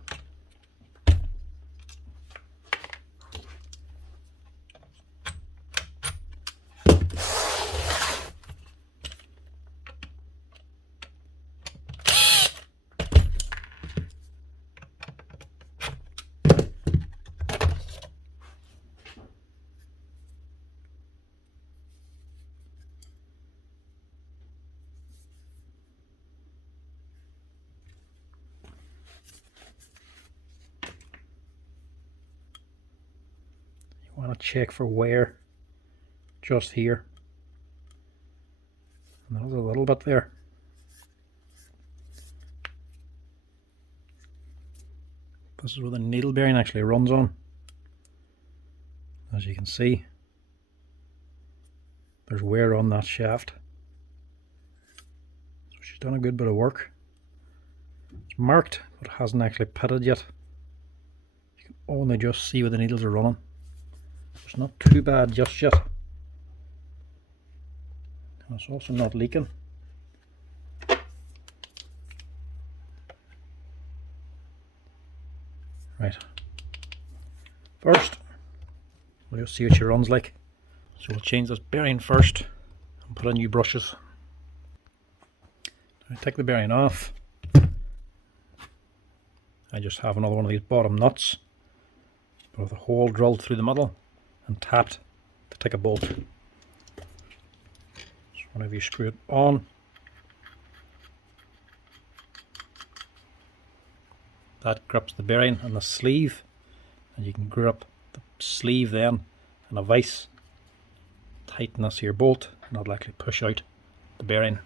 Want to check for wear just here. And there's a little bit there. This is where the needle bearing actually runs on. As you can see, there's wear on that shaft. So she's done a good bit of work. It's marked, but it hasn't actually pitted yet. You can only just see where the needles are running. It's not too bad just yet. And it's also not leaking. Right. First, we'll just see what she runs like. So we'll change this bearing first and put in new brushes. I take the bearing off. I just have another one of these bottom nuts with a hole drilled through the middle and tapped to take a bolt. So whenever you screw it on, that grips the bearing and the sleeve, and you can grip the sleeve then and a vice, tighten this here bolt, and that'll actually push out the bearing.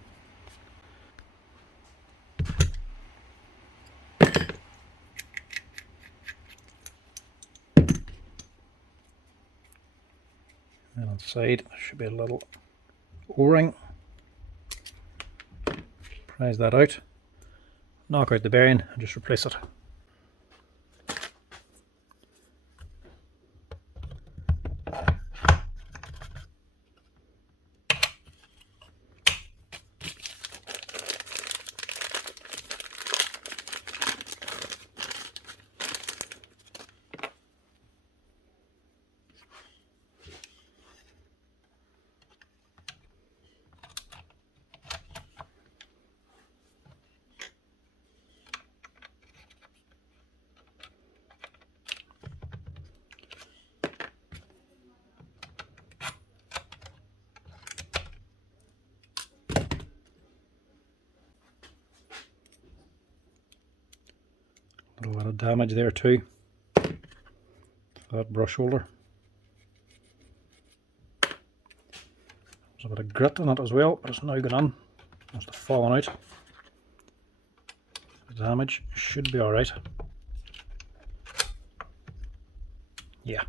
And inside there should be a little O-ring. Prise that out, knock out the bearing and just replace it. A lot of damage there too. That brush holder. There's a bit of grit on it as well, but it's now gone in. Must have fallen out. The damage should be alright. Yeah.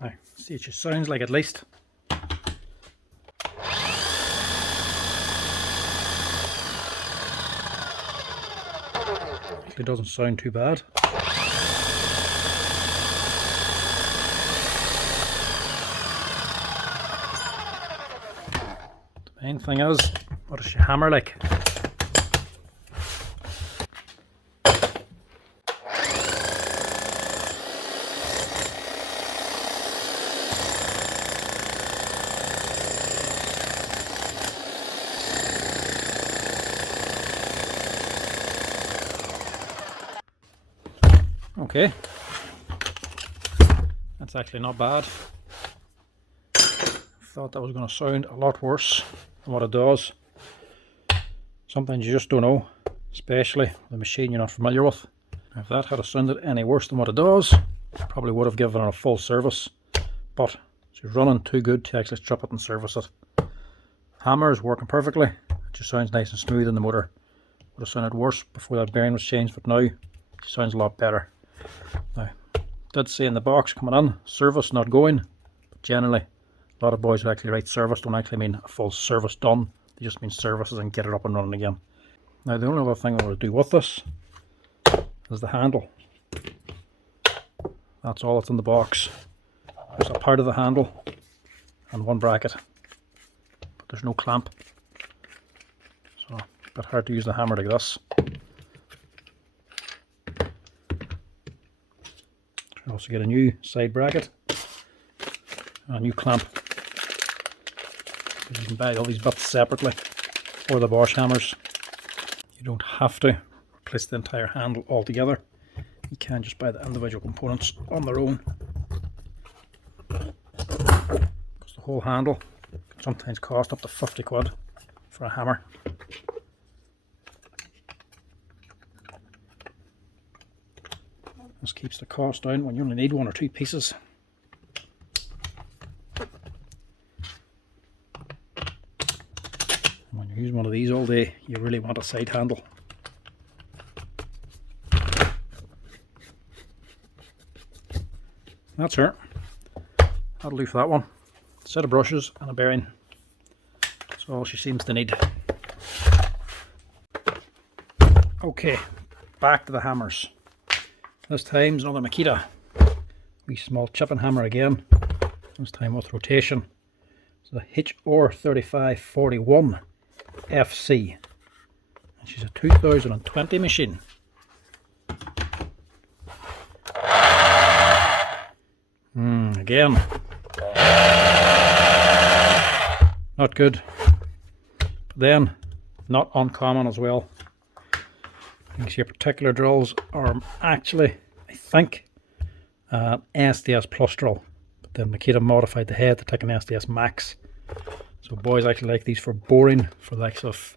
Now, see what she sounds like at least. It doesn't sound too bad. The main thing is, what does she hammer like? Okay, that's actually not bad. Thought that was going to sound a lot worse than what it does. Sometimes you just don't know, especially the machine you're not familiar with. If that had sounded any worse than what it does, I probably would have given it a full service. But as She's running too good to actually strip it and service it. Hammer is working perfectly. It just sounds nice and smooth in the motor. Would have sounded worse before that bearing was changed, but now it sounds a lot better. Now, did say in the box coming in, service not going. But generally, a lot of boys who actually write service don't actually mean a full service done. They just mean services and get it up and running again. Now, the only other thing I want to do with this is the handle. That's all that's in the box. There's a part of the handle and one bracket, but there's no clamp, so a bit hard to use the hammer like this. You also get a new side bracket and a new clamp. You can buy all these bits separately for the Bosch hammers. You don't have to replace the entire handle altogether. You can just buy the individual components on their own. Because the whole handle can sometimes cost up to 50 quid for a hammer. This keeps the cost down when you only need one or two pieces. And when you're using one of these all day, you really want a side handle. That's her. That'll do for that one. A set of brushes and a bearing. That's all she seems to need. Okay, back to the hammers. This time's another Makita. Wee small chipping hammer again. This time with rotation. It's a HR3541 FC. And she's a 2020 machine. Again, not good, but then not uncommon as well. These here particular drills are actually, I think, SDS Plus drill, but then Makita modified the head to take an SDS Max. So boys actually like these for boring, for the likes of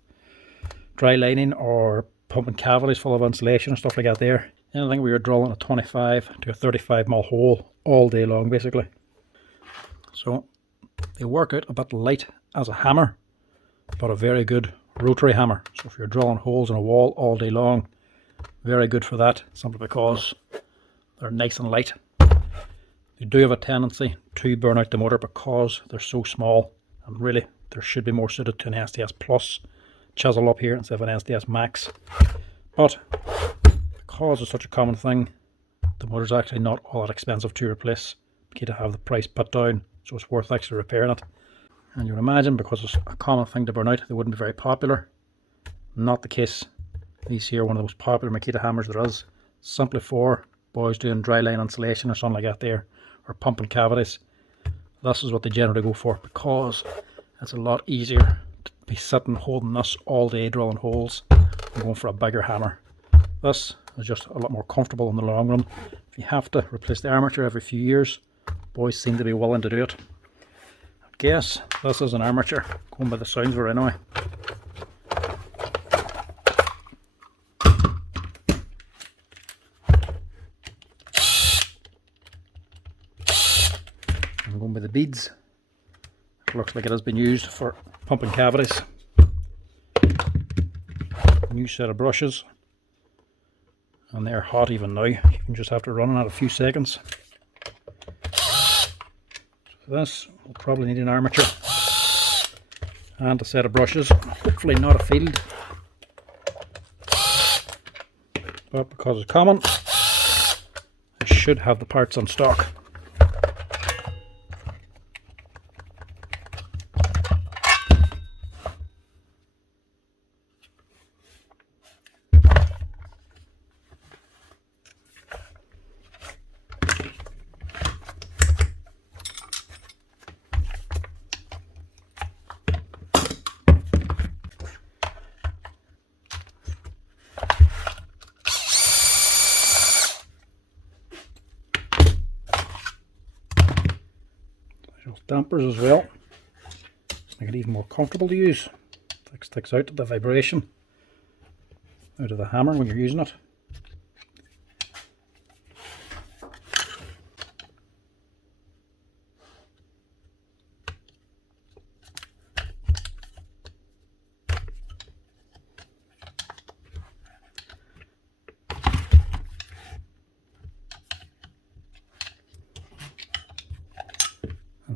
dry lining or pumping cavities full of insulation and stuff like that there. Anything where you're drilling a 25 to a 35mm hole all day long basically. So they work out a bit light as a hammer, but a very good rotary hammer. So if you're drilling holes in a wall all day long, very good for that, simply because they're nice and light. They do have a tendency to burn out the motor because they're so small, and really they should be more suited to an SDS Plus chisel up here instead of an SDS Max. But because it's such a common thing, the motor's actually not all that expensive to replace. Makita have the price put down, so it's worth actually repairing it. And you would imagine because it's a common thing to burn out, they wouldn't be very popular. Not the case. These here are one of the most popular Makita hammers there is, simply for boys doing dry line insulation or something like that there, or pumping cavities. This is what they generally go for because it's a lot easier to be sitting holding this all day drilling holes than going for a bigger hammer. This is just a lot more comfortable in the long run. If you have to replace the armature every few years, boys seem to be willing to do it. I guess this is an armature, going by the sounds of it anyway. I'm going by the beads. It looks like it has been used for pumping cavities. New set of brushes. And they're hot even now. You can just have to run in at a few seconds. For this, we'll probably need an armature and a set of brushes. Hopefully not a field, but because it's common, I should have the parts on stock. Dampers as well, make it even more comfortable to use. It sticks out the vibration out of the hammer when you're using it.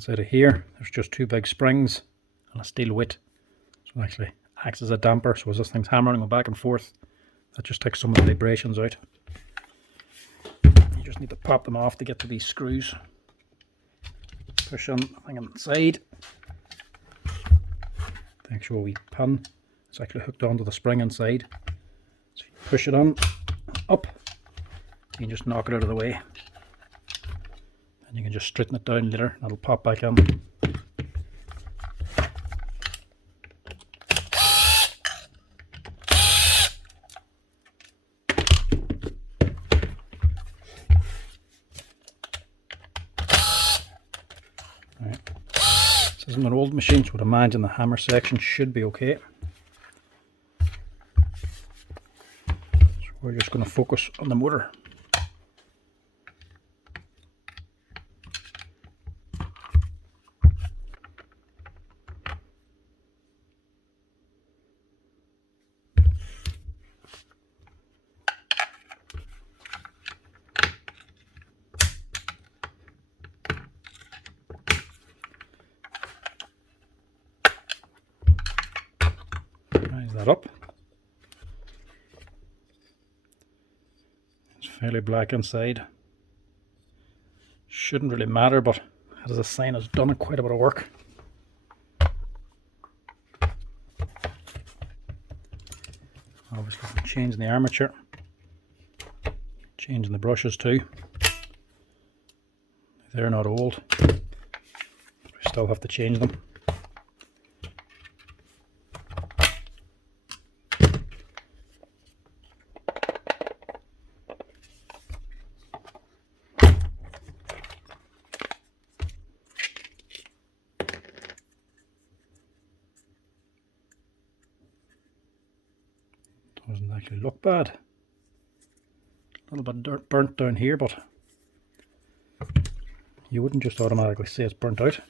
inside of here there's just two big springs and a steel weight, so it actually acts as a damper. So as this thing's hammering and going back and forth, that just takes some of the vibrations out. You just need to pop them off to get to these screws. Push on the thing inside. The actual wee pin is actually hooked onto the spring inside. So you push it on, up, you can just knock it out of the way. And you can just straighten it down later, and it'll pop back in. This isn't an old machine, so I'd imagine the hammer section should be okay. So we're just going to focus on the motor. That up. It's fairly black inside. Shouldn't really matter, but as a sign, has done quite a bit of work. Obviously changing the armature, changing the brushes too. They're not old, but we still have to change them. Doesn't actually look bad. A little bit dirt burnt down here, but you wouldn't just automatically say it's burnt out.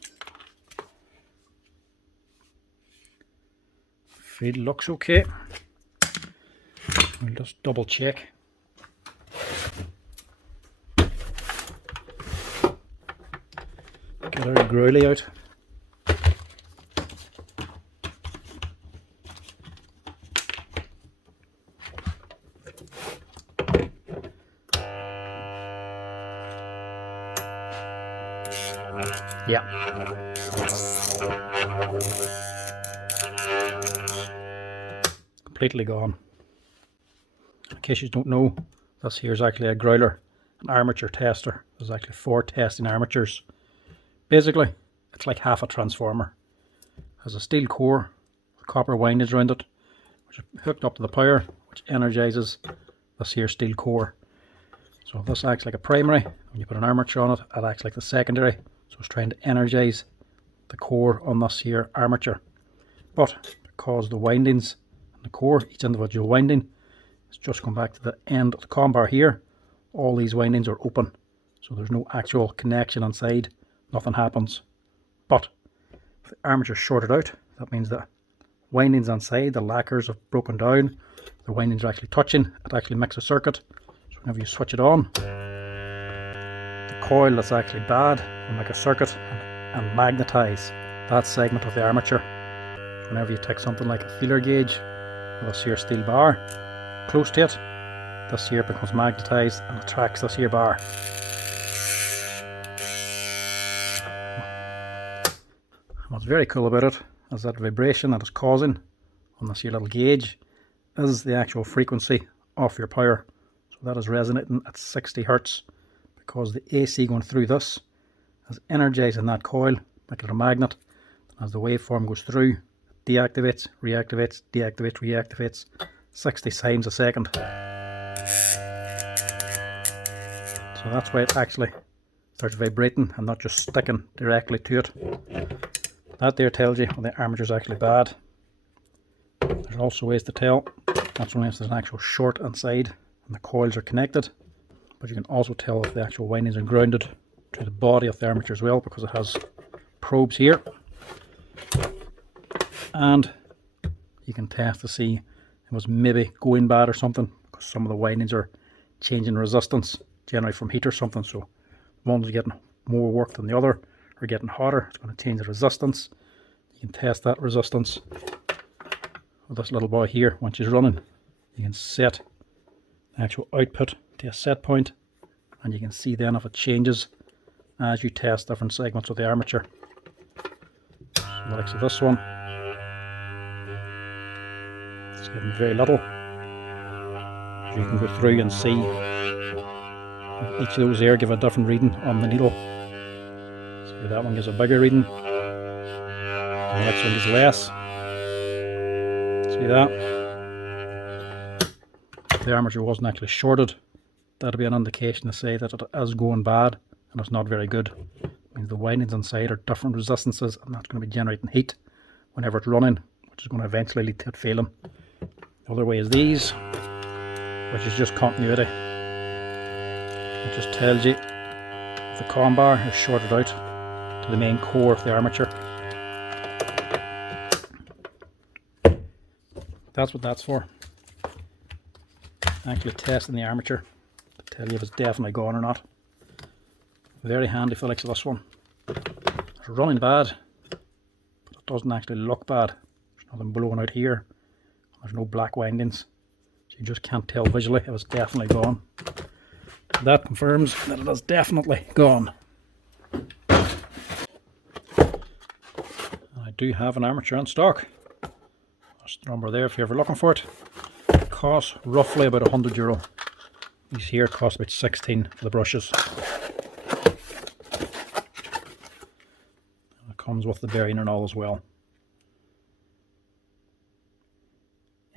Feed looks okay. We'll just double check. Get our growly out. Yeah. Completely gone. In case you don't know, this here is actually a growler, an armature tester. There's actually 4 testing armatures. Basically, it's like half a transformer. It has a steel core with copper windings around it, which is hooked up to the power, which energizes this here steel core. So this acts like a primary. When you put an armature on it, it acts like the secondary. So it's trying to energize the core on this here armature. But because the windings and the core, each individual winding, is just come back to the end of the comm bar here, all these windings are open. So there's no actual connection inside. Nothing happens. But if the armature is shorted out, that means the windings inside, the lacquers have broken down. The windings are actually touching. It actually makes a circuit. So whenever you switch it on, the coil that's actually bad will make a circuit and magnetize that segment of the armature. Whenever you take something like a feeler gauge with this here steel bar close to it, this here becomes magnetized and attracts this here bar. What's very cool about it is that vibration that it's causing on this here little gauge is the actual frequency of your power. So that is resonating at 60 Hertz because the AC going through this is energizing that coil, making it a magnet. As the waveform goes through, it deactivates, reactivates, deactivates, reactivates 60 times a second. So that's why it actually starts vibrating and not just sticking directly to it. That there tells you when the armature is actually bad. There's also ways to tell. That's only if there's an actual short inside and the coils are connected. But you can also tell if the actual windings are grounded to the body of the armature as well, because it has probes here. And you can test to see it was maybe going bad or something, because some of the windings are changing resistance, generally from heat or something. So one's getting more work than the other, are getting hotter, it's going to change the resistance. You can test that resistance with this little boy here. Once it's running, you can set the actual output to a set point, and you can see then if it changes as you test different segments of the armature. So the likes of this one, it's getting very little. So you can go through and see each of those there give a different reading on the needle. So that one gives a bigger reading, and the next one gives less. See that? If the armature wasn't actually shorted, that'd be an indication to say that it is going bad and it's not very good. It means the windings inside are different resistances, and that's going to be generating heat whenever it's running, which is going to eventually lead to it failing. The other way is these, which is just continuity. It just tells you if the comm bar is shorted out to the main core of the armature. That's what that's for. Actually testing the armature to tell you if it's definitely gone or not. Very handy for the likes of this one. It's running bad, but it doesn't actually look bad. There's nothing blowing out here. There's no black windings, so you just can't tell visually if it's definitely gone. That confirms that it is definitely gone. I do have an armature in stock. That's the number there if you're ever looking for it. It costs roughly about €100. These here cost about 16 for the brushes. It comes with the bearing and all as well.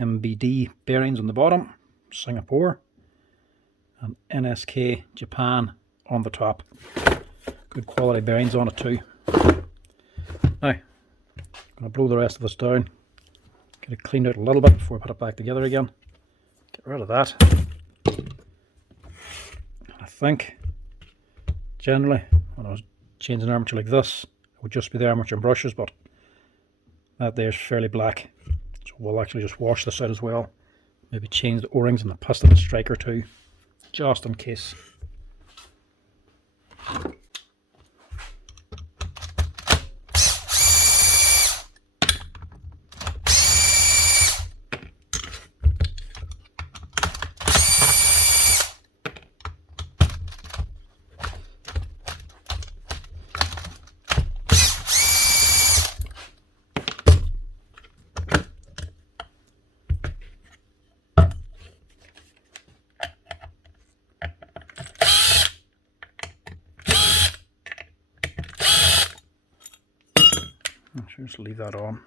MBD bearings on the bottom, Singapore, and NSK Japan on the top. Good quality bearings on it too. Now, I'm going to blow the rest of this down, get it cleaned out a little bit before I put it back together again. Get rid of that. I think generally when I was changing an armature like this, it would just be the armature and brushes, but that there's fairly black. So we'll actually just wash this out as well. Maybe change the O-rings and the piston and striker too, just in case. Just leave that on.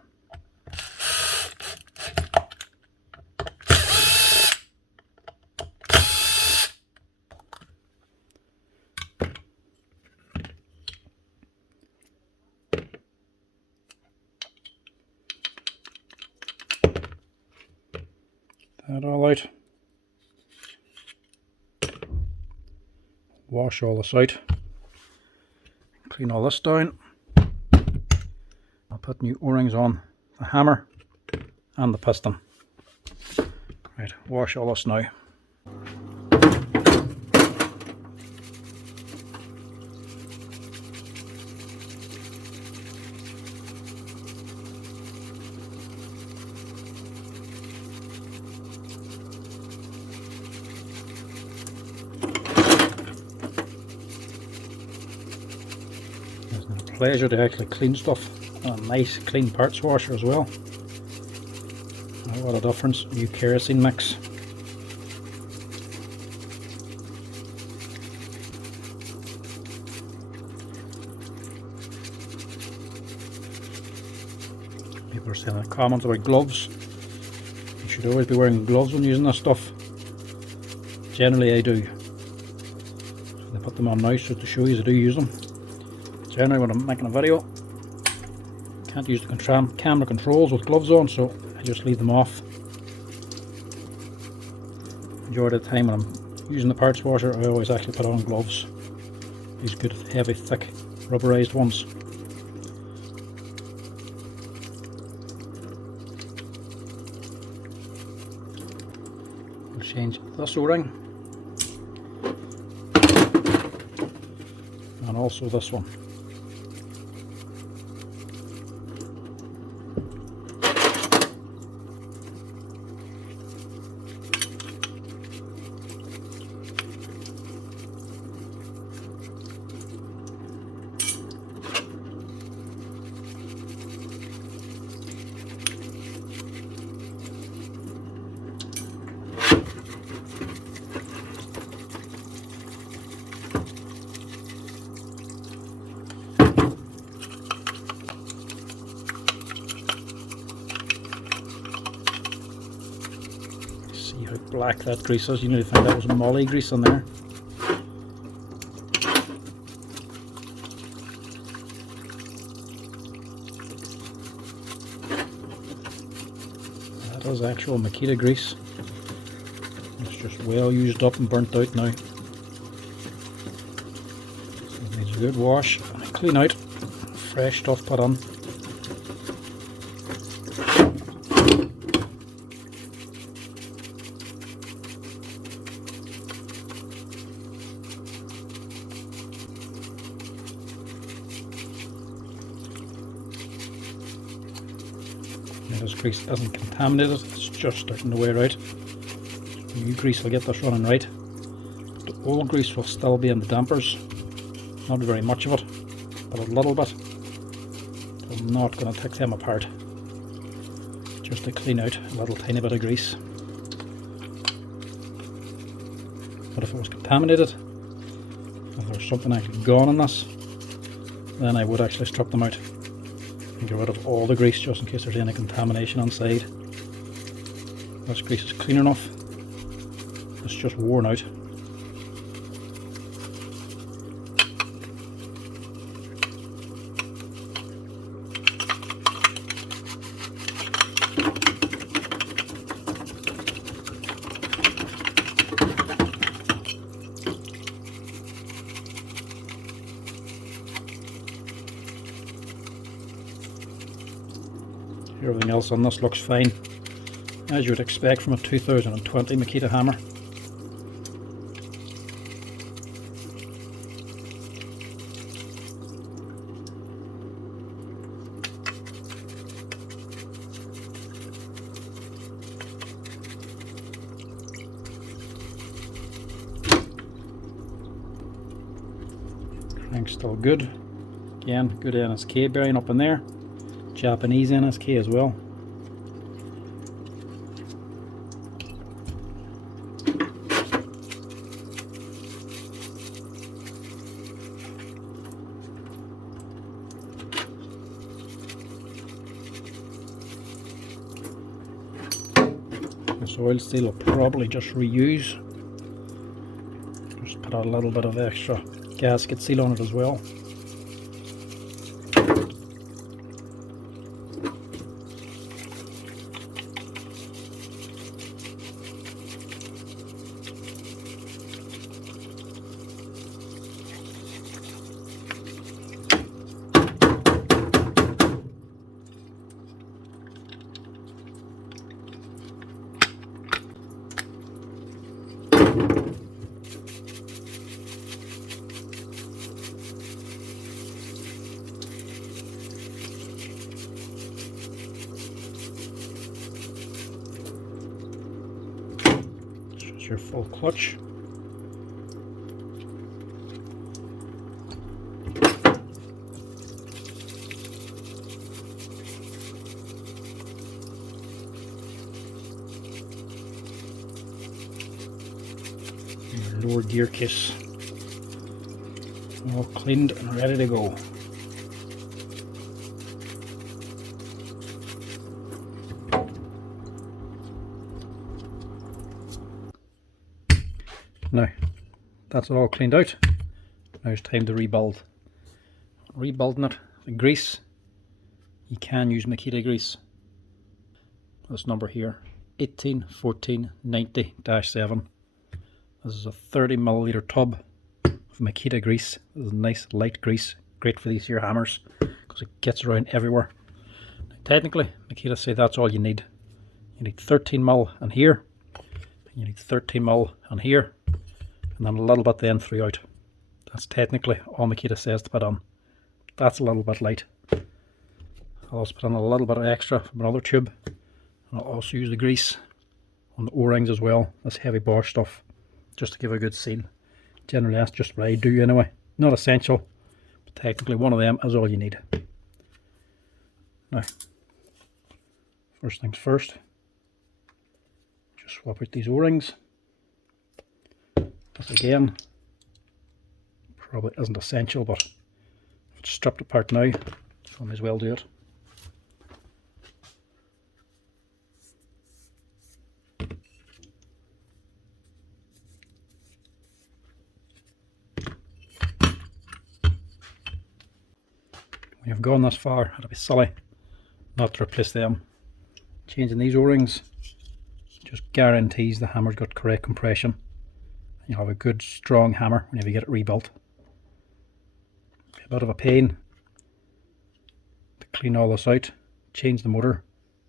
That all out. Wash all this out. Clean all this down. I'll put new O-rings on the hammer and the piston. Right, wash all this now. It's a pleasure to actually clean stuff. A nice clean parts washer as well. Oh, what a difference. New kerosene mix. People are saying in the comments about gloves. You should always be wearing gloves when using this stuff. Generally I do. So I put them on now so to show you I do use them. Generally when I'm making a video, can't use the camera controls with gloves on, so I just leave them off. Majority of the time when I'm using the parts washer, I always actually put on gloves. These good, heavy, thick, rubberized ones. We'll change this O-ring. And also this one. See how black that grease is. You need to find that was molly grease on there. That is actual Makita grease. It's just well used up and burnt out now. So it needs a good wash and a clean out. Fresh stuff put on. Now this grease isn't contaminated, it's just starting to wear out. New grease will get this running right. The old grease will still be in the dampers. Not very much of it, but a little bit. I'm not going to take them apart. Just to clean out a little tiny bit of grease. But if it was contaminated, if there's something actually gone in this, then I would actually strip them out and get rid of all the grease just in case there's any contamination inside. This grease is clean enough. It's just worn out. Everything else on this looks fine, as you would expect from a 2020 Makita hammer. Crank's still good. Again, good NSK bearing up in there. Japanese NSK as well. This oil steel will probably just reuse. Just put a little bit of extra gasket seal on it as well. Your full clutch. Your lower gear case all cleaned and ready to go. Now, that's it all cleaned out. Now it's time to rebuild. Rebuilding it, the grease, you can use Makita grease. This number here, 181490-7. This is a 30 milliliter tub of Makita grease. This is nice light grease, great for these here hammers because it gets around everywhere. Now, technically, Makita say that's all you need. You need 13 mil on here, and you need 13 mil on here, and then a little bit then throughout. That's technically all Makita says to put on. That's a little bit light. I'll also put on a little bit of extra from another tube, and I'll also use the grease on the O-rings as well, this heavy Bosch stuff, just to give a good seal. Generally that's just what I do anyway. Not essential, but technically one of them is all you need. Now, first things first, just swap out these O-rings. This again probably isn't essential, but if it's stripped apart now, so I may as well do it. gone this far, it'd be silly not to replace them. Changing these O-rings just guarantees the hammer's got correct compression. You'll have a good strong hammer whenever you get it rebuilt. A bit of a pain to clean all this out, change the motor,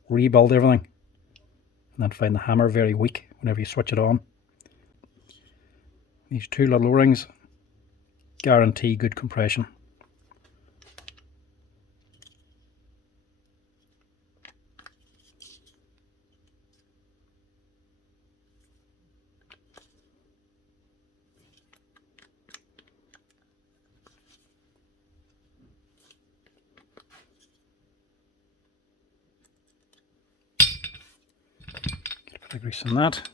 rebuild everything, and then find the hammer very weak whenever you switch it on. These two little O-rings guarantee good compression. Get a bit of grease on that.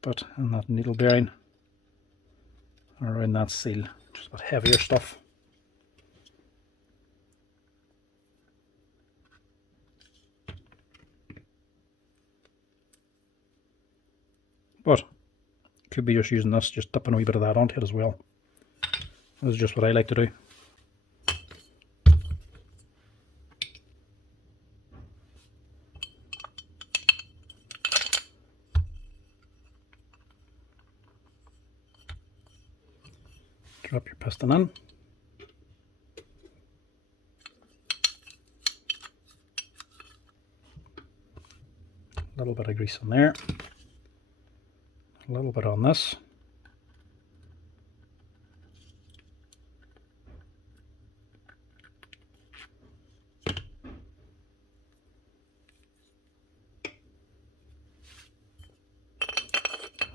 But in that needle bearing around that seal, just a bit heavier stuff. But could be just using this, just dipping a wee bit of that onto it as well. This is just what I like to do. Drop your piston in. A little bit of grease on there. A little bit on this.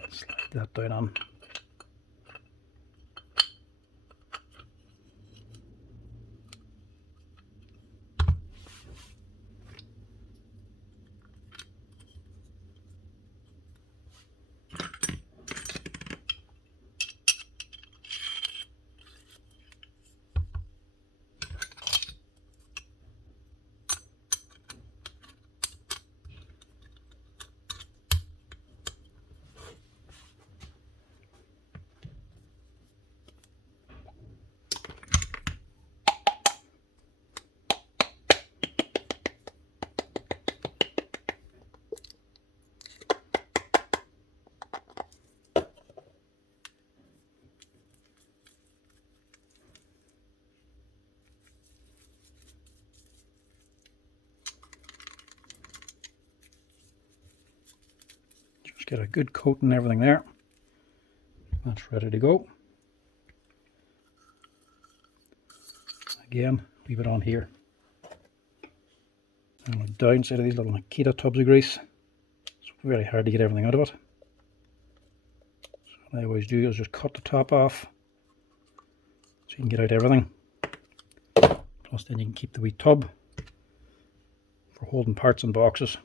Slide that down on. Get a good coat and everything there. That's ready to go. Again, leave it on here. And on the downside of these little Makita tubs of grease, it's very hard to get everything out of it. So what I always do is just cut the top off so you can get out everything. Plus then you can keep the wee tub for holding parts and boxes.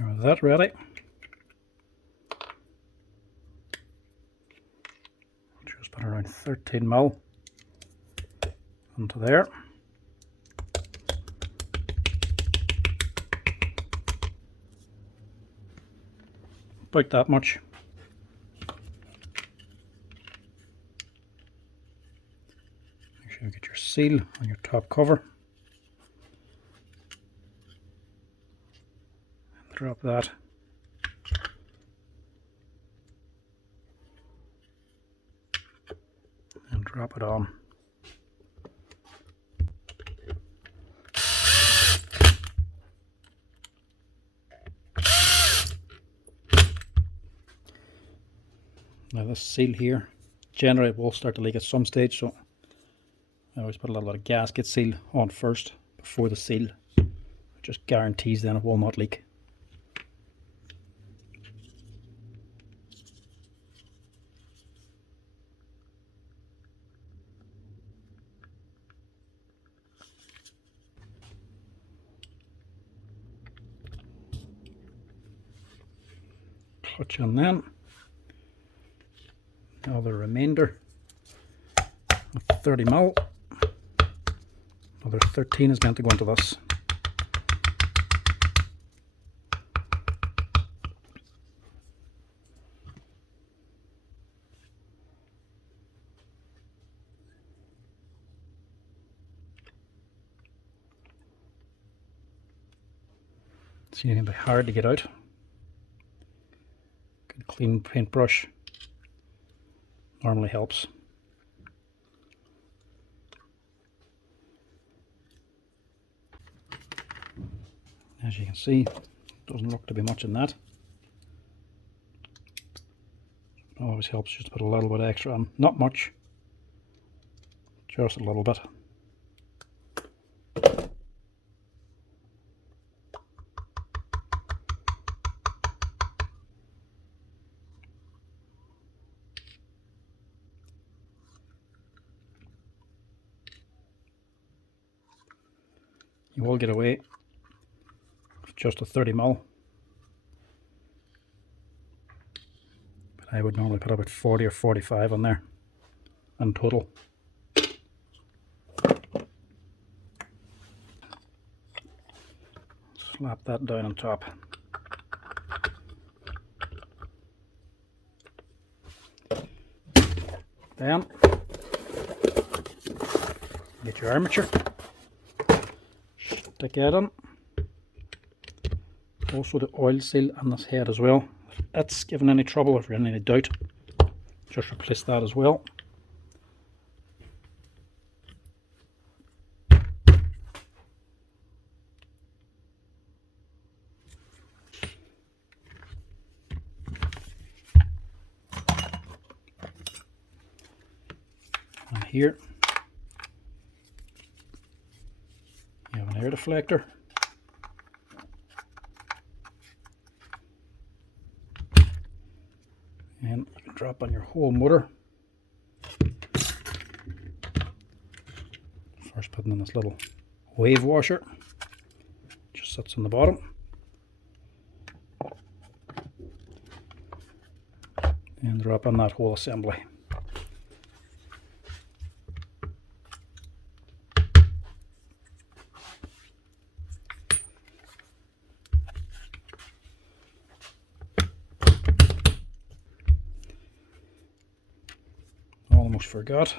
Now with that ready, just put around 13mm into there. About that much. Make sure you get your seal on your top cover. Drop that drop it on. Now this seal here, generally it will start to leak at some stage, so I always put a little bit of gasket seal on first before the seal. It just guarantees then it will not leak. Clutch on then. Now the remainder of 30mm. Another 13 is meant to go into this. It's going to be hard to get out. Good clean paintbrush normally helps. As you can see, doesn't look to be much in that. It always helps just to put a little bit extra on. Not much, just a little bit. You will get away with just a 30mm, but I would normally put about 40 or 45 on there in total. Slap that down on top. Then get your armature. Stick that on. Also the oil seal on this head as well. If it's given any trouble, if you're in any doubt, just replace that as well. And here you have an air deflector. And you can drop on your whole motor. First putting in this little wave washer. Just sits on the bottom. And drop on that whole assembly. Almost forgot.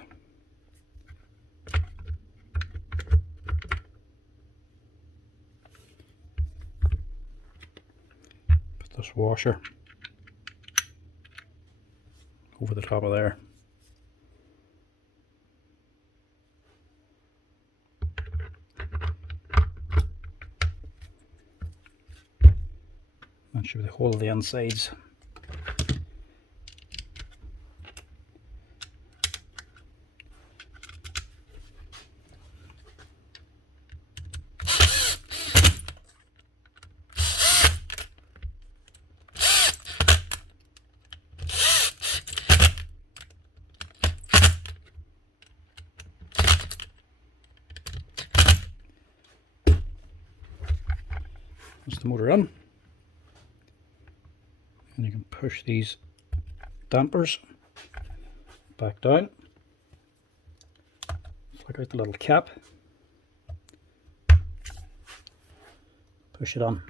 Put this washer over the top of there. That should be the whole of the insides. That's the motor in, and you can push these dampers back down, flick out the little cap, push it on.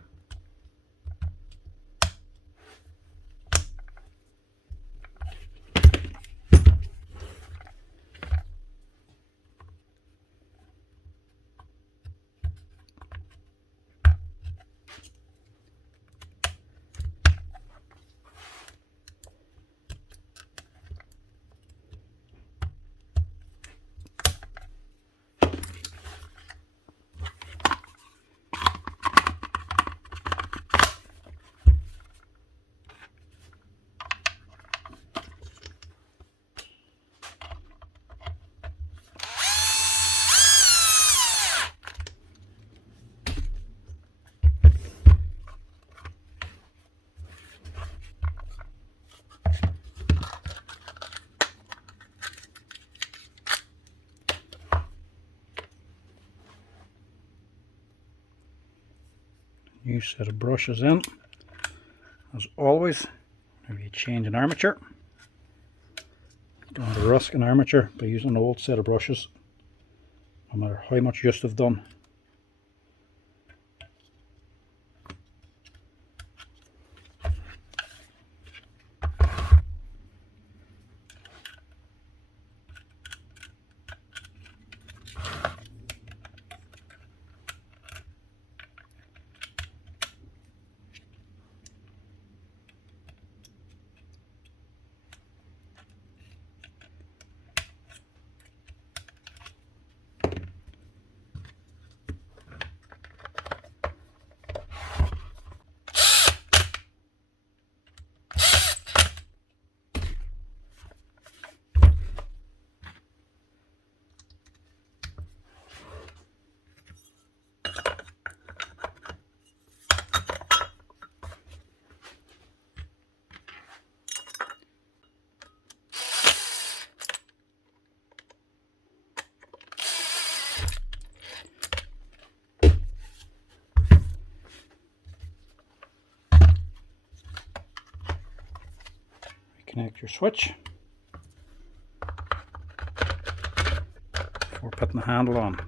New set of brushes in. As always, maybe a change in armature. Don't want to risk an armature by using an old set of brushes, no matter how much use they've done. Connect your switch before putting the handle on.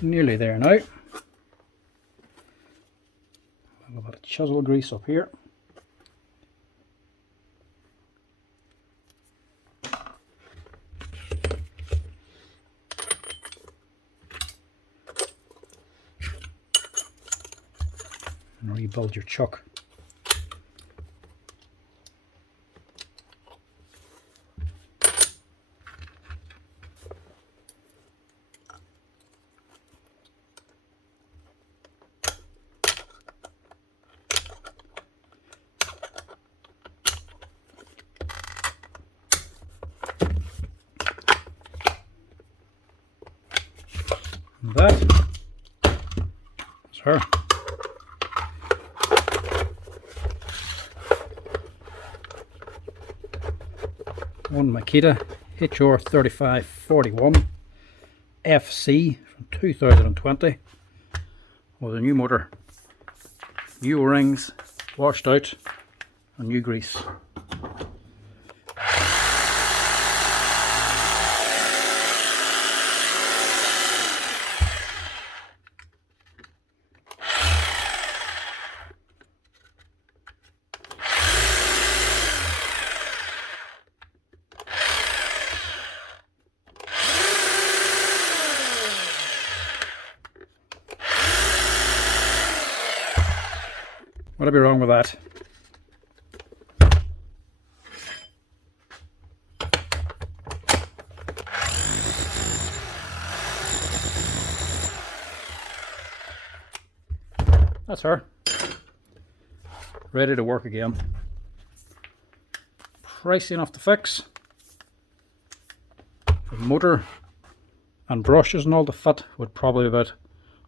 Nearly there now. A little bit of chisel grease up here. And rebuild your chuck. That's her. One Makita HR3541 FC from 2020 with a new motor, new O-rings, washed out, and new grease. What'd be wrong with that? That's her. Ready to work again. Pricey enough to fix. The motor and brushes and all to fit would probably about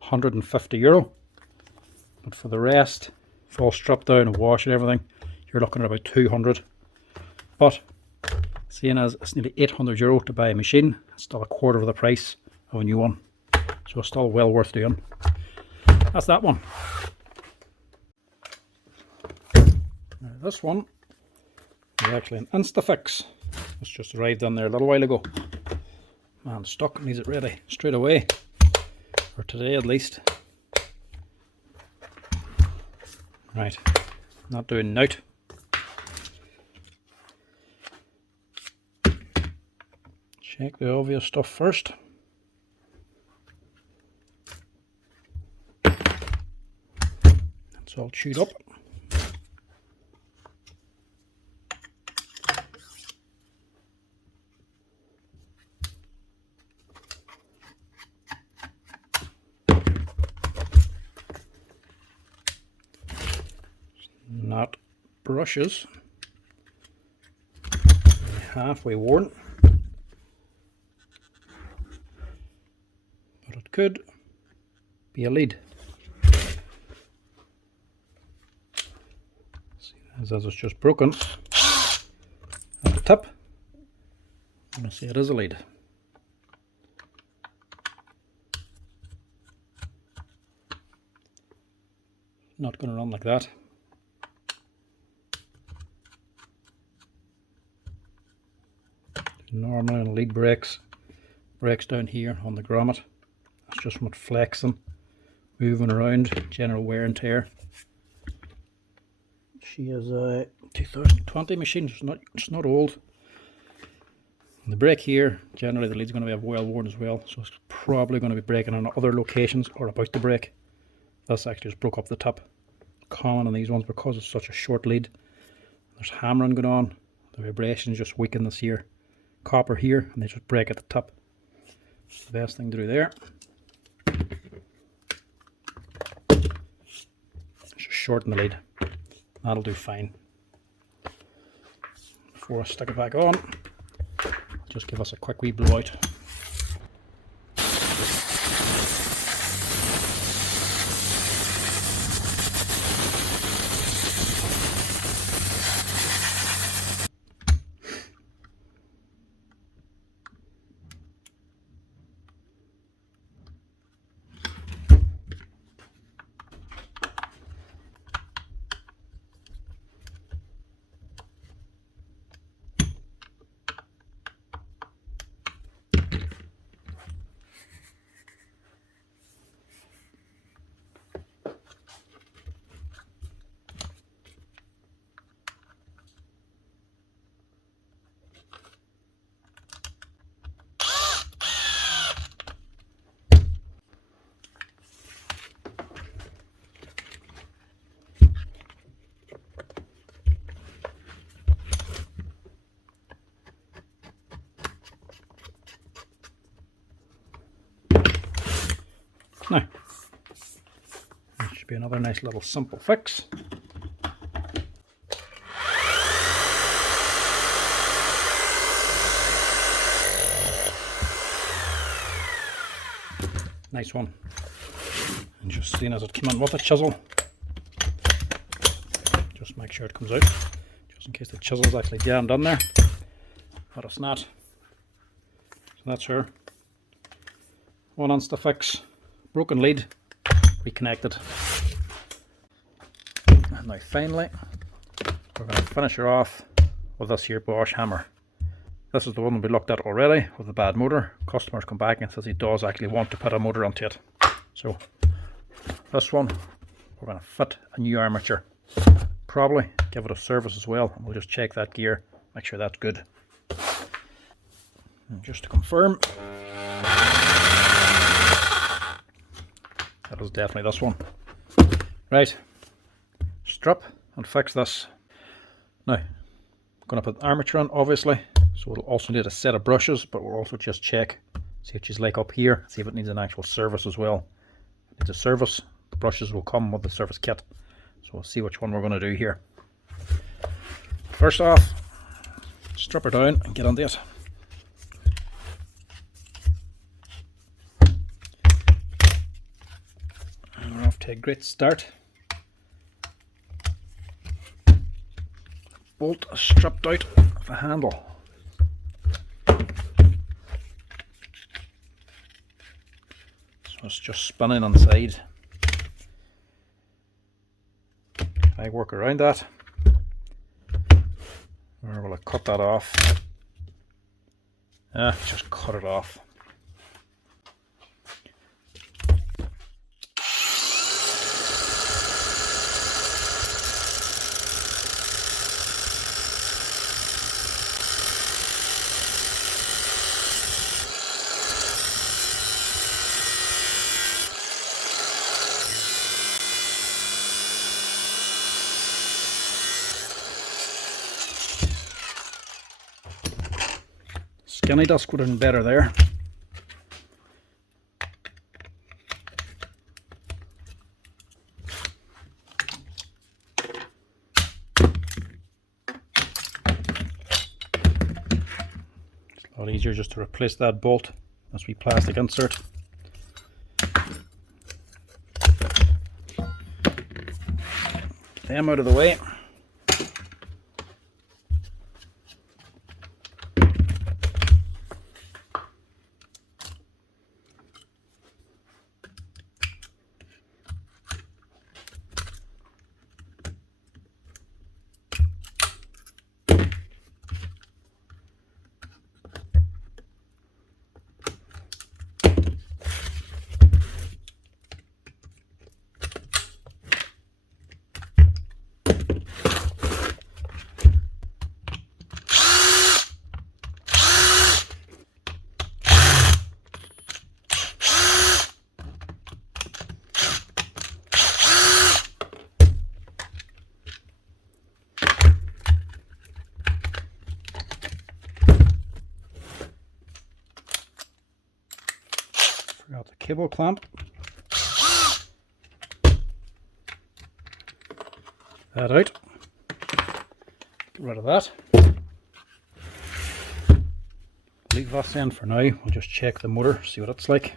€150. But for the rest, it's all stripped down and wash and everything, you're looking at about 200. But seeing as it's nearly €800 to buy a machine, it's still a quarter of the price of a new one. So it's still well worth doing. That's that one. Now this one is actually an instafix. It's just arrived in there a little while ago. Man, stuck, needs it ready straight away. For today at least. Right, not doing note. Check the obvious stuff first. It's all chewed up. Not brushes, halfway worn. could be a lead. See, as it's just broken at the tip, I'm going to see it is a lead. Not going to run like that. Normally on lead breaks down here on the grommet. That's just from it flexing, moving around, general wear and tear. She is a 2020 machine, it's not old. And the brake here, generally the lead's going to be well worn as well, so it's probably going to be breaking on other locations or about to break. This actually just broke up the top. Common on these ones because it's such a short lead. There's hammering going on, the vibrations just weaken this here copper here, and they just break at the top. It's the best thing to do there. Just shorten the lead. That'll do fine. Before I stick it back on, just give us a quick wee blowout. Now, that should be another nice little simple fix. Nice one. And just seeing as it came in with a chisel, just make sure it comes out, just in case the chisel's actually jammed in there, but it's not. So that's her. One instafix. Broken lead, reconnected. And now finally, we're going to finish her off with this here Bosch hammer. This is the one we looked at already with the bad motor. Customers come back and says he does actually want to put a motor onto it. So this one, we're going to fit a new armature. Probably give it a service as well. And we'll just check that gear, make sure that's good. And just to confirm, that is definitely this one. Right, strip and fix this. Now, I'm going to put armature on, obviously, so it'll also need a set of brushes, but we'll also just check, see if she's like up here, see if it needs an actual service as well. If it needs a service, the brushes will come with the service kit. So we'll see which one we're going to do here. First off, strip her down and get onto it. Off to a great start. Bolt is stripped out of the handle. So it's just spinning on the side. I work around that. Or will I cut that off? Just cut it off. Skinny disc would have been better there. It's a lot easier just to replace that bolt. That's wee plastic insert. them out of the way. Forgot the cable clamp. That out. Get rid of that. Leave that in for now. We'll just check the motor, see what it's like.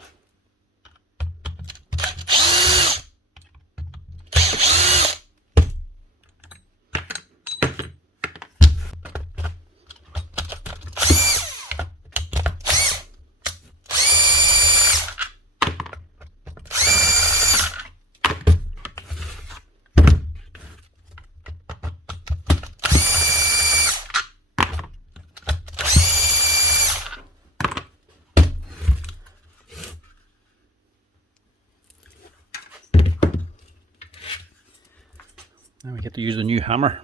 Now we get to use the new hammer.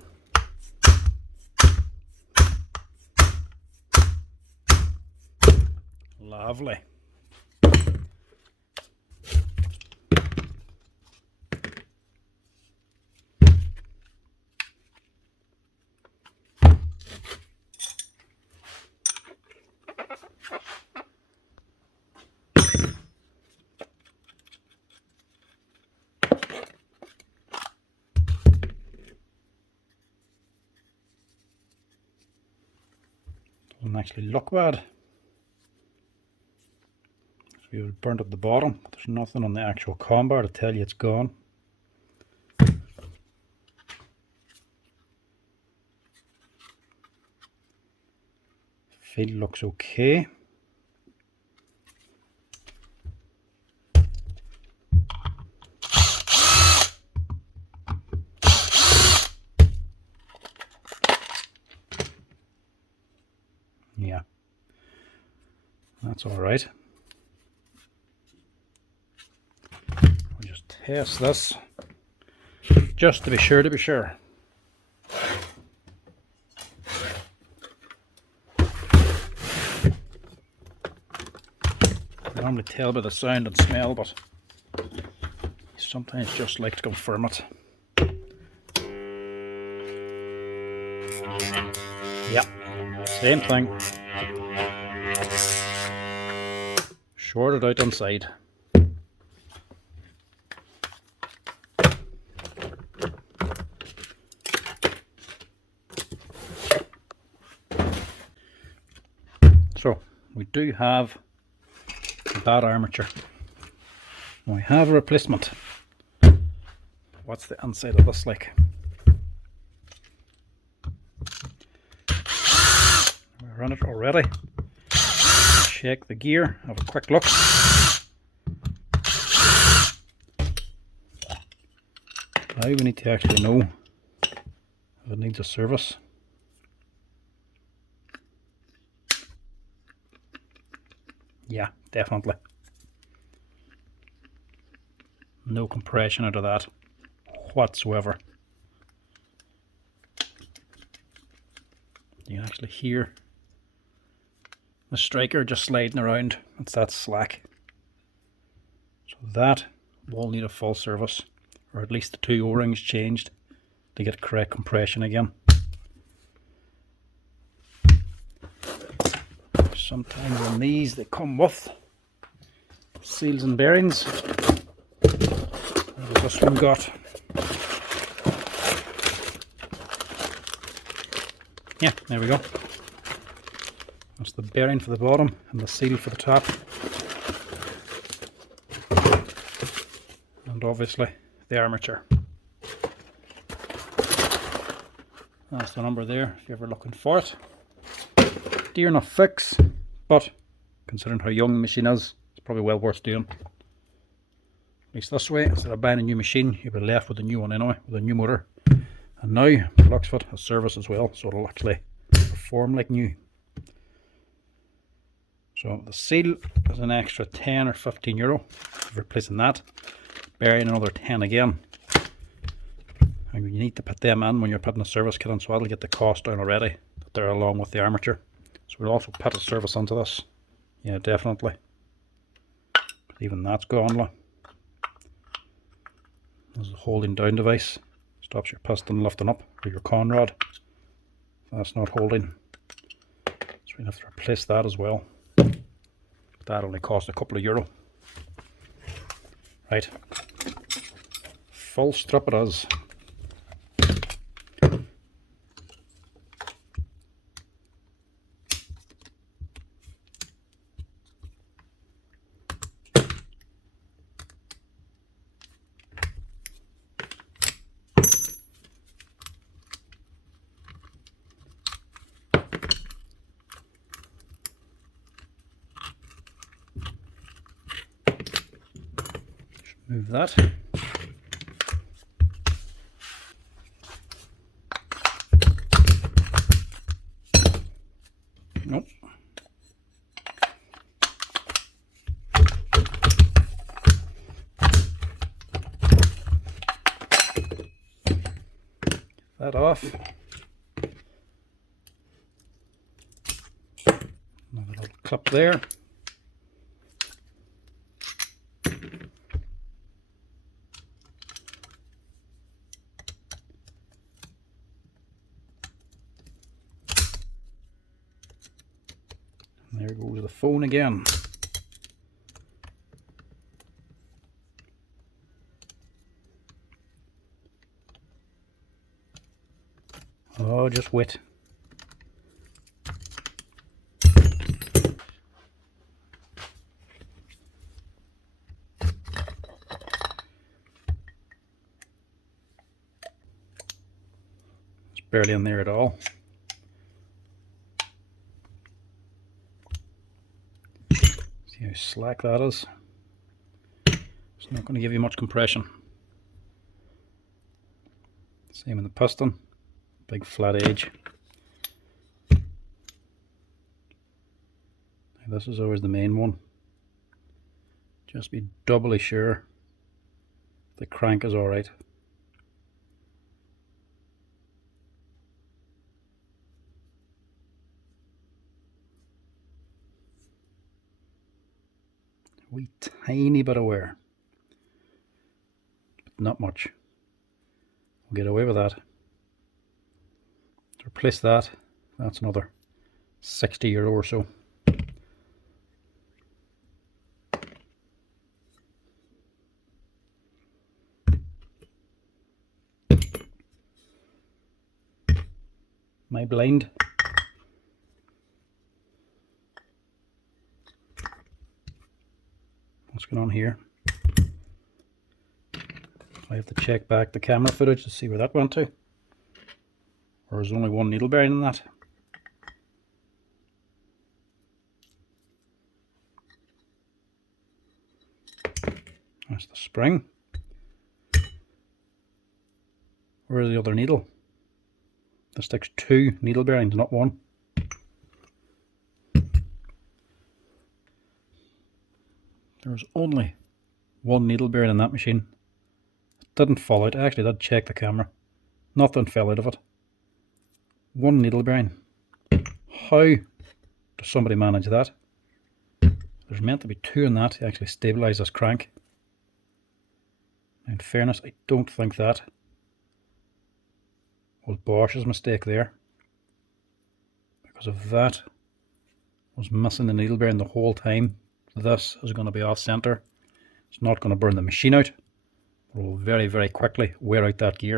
Lovely. Doesn't actually look bad. So we would burnt at the bottom, but there's nothing on the actual com bar to tell you it's gone. Field looks okay. Yeah, that's all right. We'll just test this just to be sure. I normally tell by the sound and smell, but sometimes just like to confirm it. Yep. Same thing. Shorted out inside. So we do have a bad armature. We have a replacement. What's the inside of this like? Run it already. Check the gear, have a quick look. Now we need to actually know if it needs a service. Yeah, definitely. No compression out of that whatsoever. You can actually hear the striker just sliding around. It's that slack. So that will need a full service, or at least the two O-rings changed to get correct compression again. Sometimes on these they come with seals and bearings. This one got. Yeah, there we go. That's the bearing for the bottom and the seal for the top. And obviously the armature. That's the number there if you're ever looking for it. Dear enough fix, but considering how young the machine is, it's probably well worth doing. At least this way, instead of buying a new machine, you'll be left with a new one anyway, with a new motor. And now, the looks of it, has service as well, so it'll actually perform like new. So the seal is an extra 10 or 15 euro. Replacing that, bearing another 10 again. And you need to put them in when you're putting a service kit in, so that'll get the cost down already. They're along with the armature. So we'll also put a service onto this. Yeah, definitely. Even that's gone. Look. This is a holding down device. Stops your piston lifting up, or your con rod. That's not holding. So we'll have to replace that as well. That only cost a couple of euro. Right. Full strip it is. Move that. Nope. That off. Another little clip there. There goes the phone again. Oh, just wait. It's barely in there at all. See how slack that is? It's not going to give you much compression. Same in the piston, big flat edge. This is always the main one. Just be doubly sure the crank is alright. Wee tiny bit of wear, but not much. We'll get away with that. To replace that, that's another 60 euro or so. My blind. What's going on here? I have to check back the camera footage to see where that went to. Or is there only one needle bearing in that? That's the spring. Where's the other needle? That sticks 2 needle bearings, not 1. There's only 1 needle bearing in that machine. It didn't fall out. I actually did check the camera. Nothing fell out of it. 1 needle bearing. How does somebody manage that? There's meant to be 2 in that to actually stabilise this crank. In fairness, I don't think that was Bosch's mistake there, because if that was missing the needle bearing the whole time, this is going to be off centre. It's not going to burn the machine out, but it will very, very quickly wear out that gear.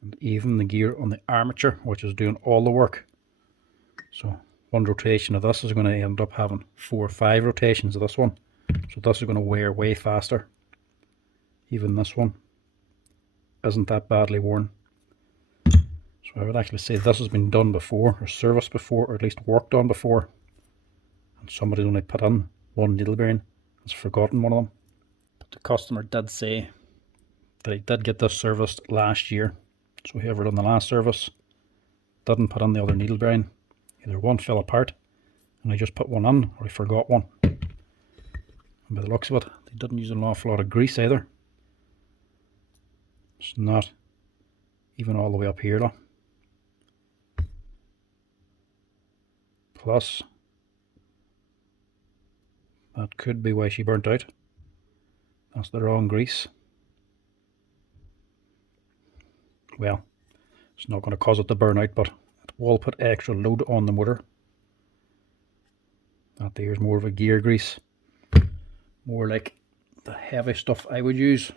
And even the gear on the armature, which is doing all the work. So one rotation of this is going to end up having 4 or 5 rotations of this one. So this is going to wear way faster. Even this one. isn't that badly worn. So I would actually say this has been done before, or serviced before, or at least worked on before. And somebody's only put in one needle bearing, has forgotten one of them. But the customer did say that he did get this serviced last year. So whoever done the last service didn't put in the other needle bearing. Either one fell apart and he just put one in, or he forgot one. And by the looks of it, they didn't use an awful lot of grease either. It's not even all the way up here though. Plus, that could be why she burnt out. That's the wrong grease. Well, it's not going to cause it to burn out, but it will put extra load on the motor. That there's more of a gear grease. More like the heavy stuff I would use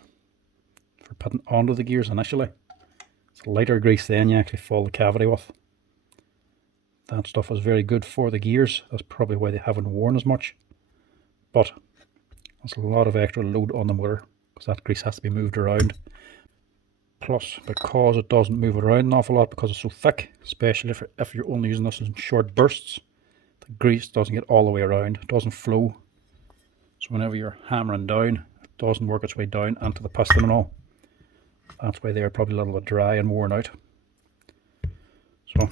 for putting onto the gears initially. It's lighter grease then you actually fill the cavity with. That stuff is very good for the gears. That's probably why they haven't worn as much. But there's a lot of extra load on the motor because that grease has to be moved around. Plus, because it doesn't move around an awful lot because it's so thick, especially if you're only using this in short bursts, the grease doesn't get all the way around. It doesn't flow. So whenever you're hammering down, it doesn't work its way down into the piston and all. That's why they're probably a little bit dry and worn out. So,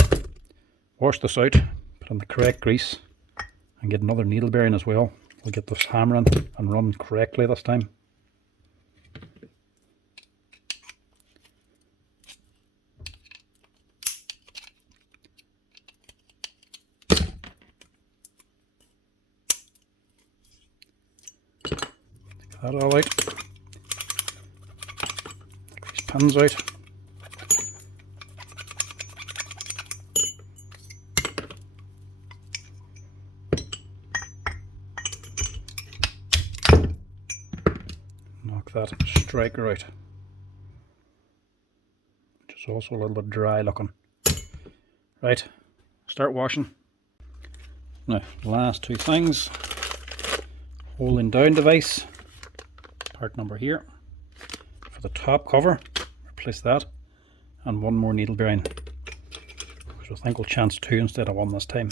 wash this out, put in the correct grease, and get another needle bearing as well. We'll get this hammering and run correctly this time. That all out. Take these pins out. Knock that striker out, which is also a little bit dry looking. Right, start washing. Now, last two things. Holding down device. Part number here for the top cover, replace that, and one more needle bearing, which I think will chance 2 instead of 1 this time.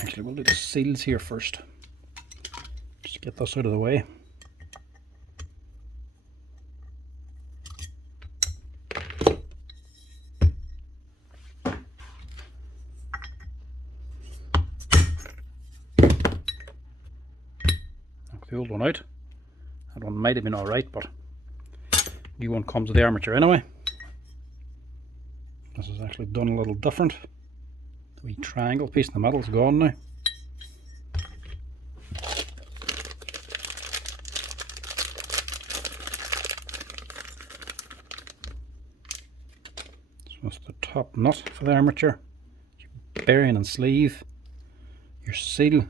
Actually, we'll do the seals here first. Just get this out of the way. The old one out. That one might have been alright, but new one comes with the armature anyway. This is actually done a little different. The wee triangle piece in the middle is gone now. So that's the top nut for the armature, your bearing and sleeve, your seal,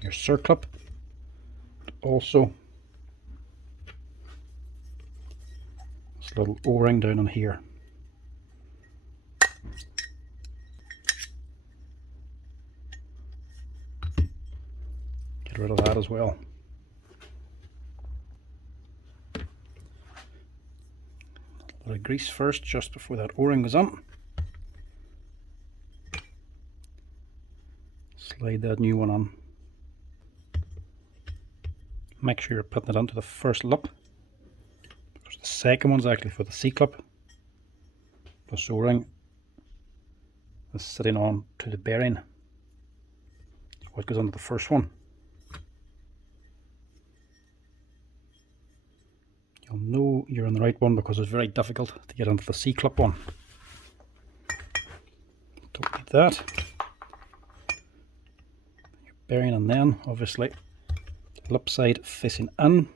your circlip. Also, this little O-ring down in here. Get rid of that as well. A little bit of grease first, just before that O-ring goes on. Slide that new one on. Make sure you're putting it onto the first lip, because the second one's actually for the C-clip. The O-ring is sitting on to the bearing, so it goes onto the first one. You'll know you're on the right one because it's very difficult to get onto the C-clip one. Don't need that. Your bearing, and then obviously lip side facing in.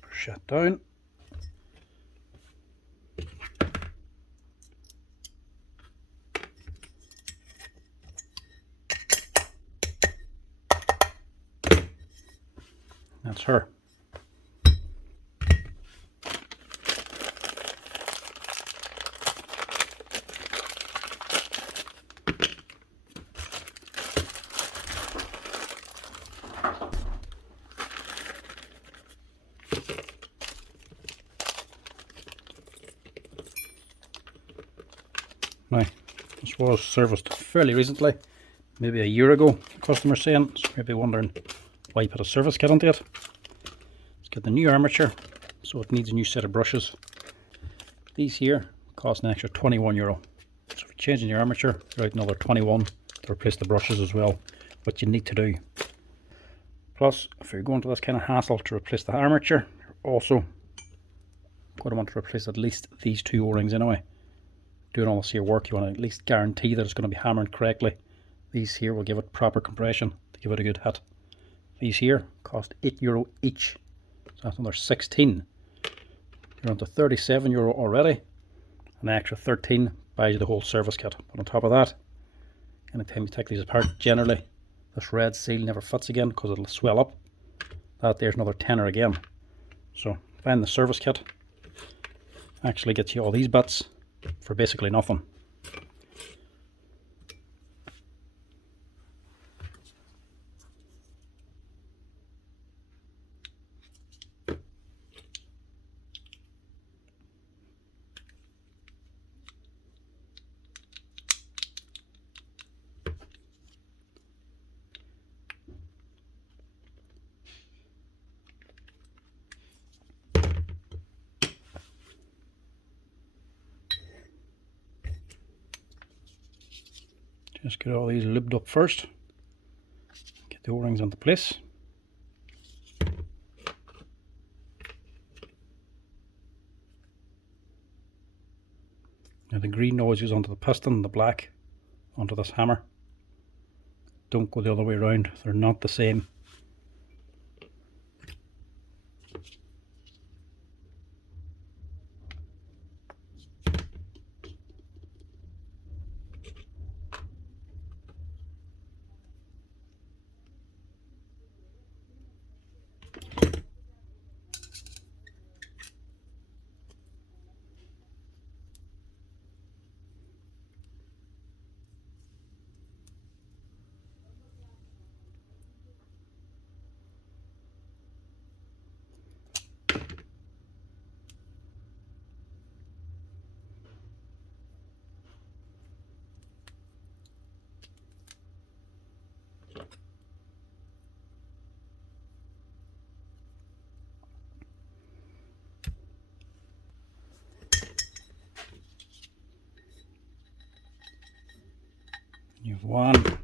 Push that down. That's her. Now, this was serviced fairly recently, maybe a year ago, the customer's saying, so maybe wondering why you put a service kit onto it. Let's get the new armature, so it needs a new set of brushes. These here cost an extra €21. So if you're changing your armature, you're out another 21 to replace the brushes as well, what you need to do. Plus, if you're going to this kind of hassle to replace the armature, you're also going to want to replace at least these two O-rings anyway. Doing all this here work, you want to at least guarantee that it's going to be hammered correctly. These here will give it proper compression to give it a good hit. These here cost €8 each, so that's another 16. You're on to €37 already. An extra 13 buys you the whole service kit. But on top of that, anytime you take these apart, generally this red seal never fits again because it'll swell up. That there's another tenner again. So buying the service kit actually gets you all these bits for basically nothing. Just get all these lubed up first. Get the O-rings into place. Now the green always goes onto the piston, the black onto this hammer. Don't go the other way around, they're not the same. You have one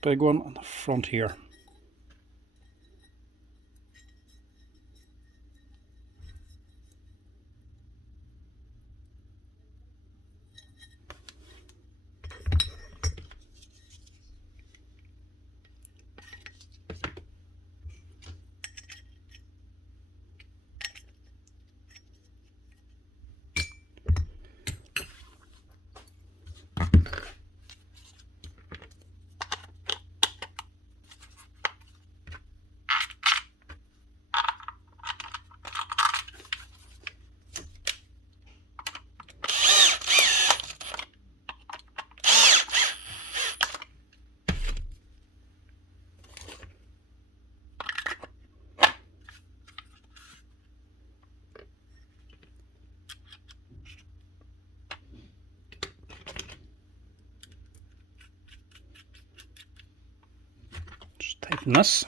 big one on the front here. Just tighten this.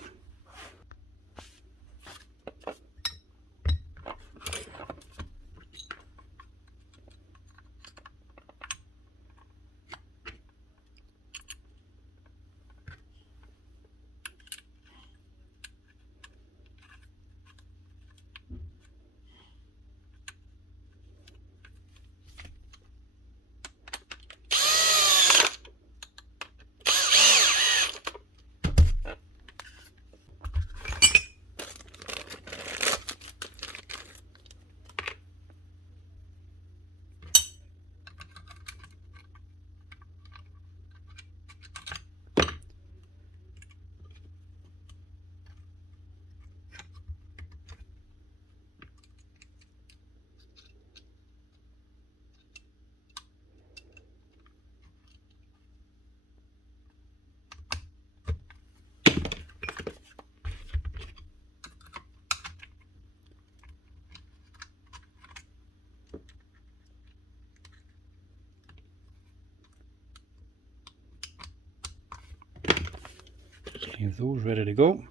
Leave those ready to go.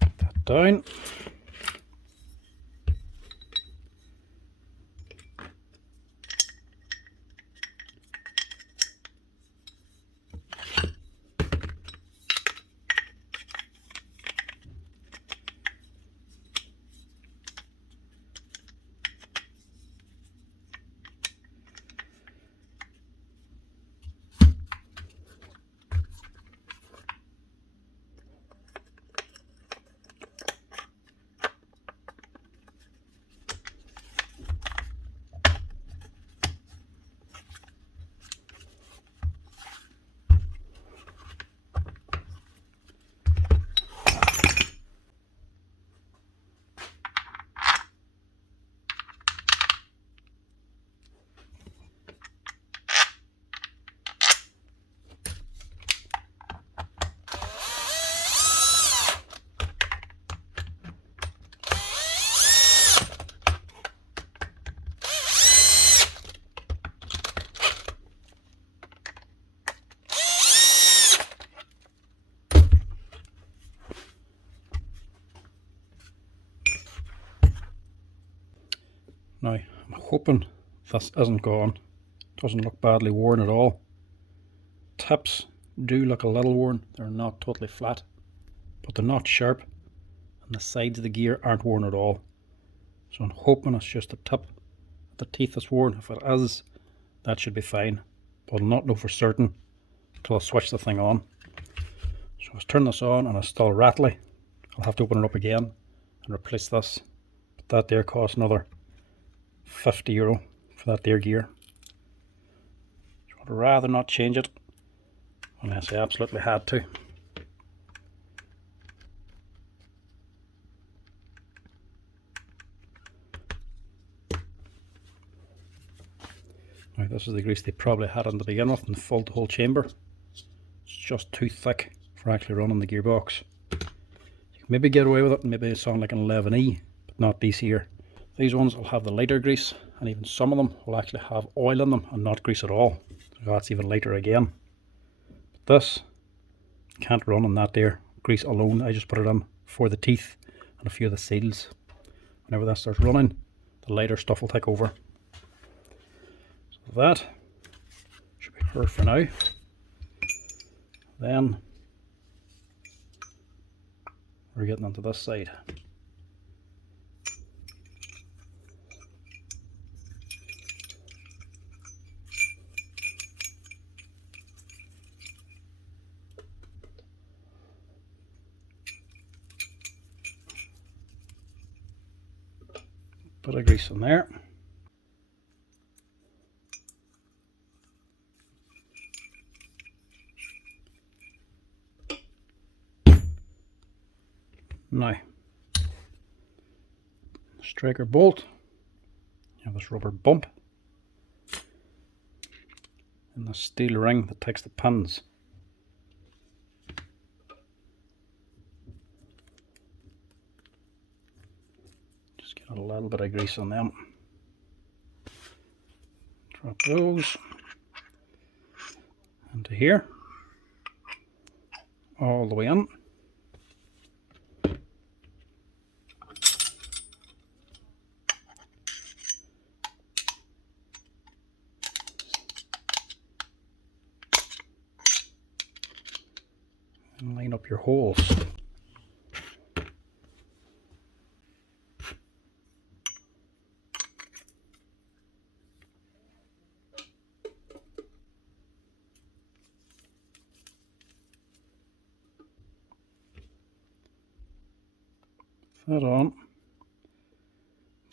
Put that down. Now, I'm hoping this isn't gone. Doesn't look badly worn at all. Tips do look a little worn. They're not totally flat, but they're not sharp. And the sides of the gear aren't worn at all. So I'm hoping it's just the tip of the teeth that's worn. If it is, that should be fine. But I'll not know for certain until I switch the thing on. So let's turn this on and it's still rattly. I'll have to open it up again and replace this. But that there costs another €50 for that there gear. So I'd rather not change it unless I absolutely had to. Now this is the grease they probably had on to begin with and filled the whole chamber. It's just too thick for actually running the gearbox. You can maybe get away with it and maybe sound like an 11E, but not these here. These ones will have the lighter grease, and even some of them will actually have oil in them and not grease at all. So that's even lighter again. But this can't run on that there grease alone. I just put it in for the teeth and a few of the seals. Whenever that starts running, the lighter stuff will take over. So that should be her for now. Then we're getting onto this side. Bit of grease in there. Now, striker bolt, you have this rubber bump and the steel ring that takes the pins. Just get a little bit of grease on them. Drop those into here, all the way in. And line up your holes. That on.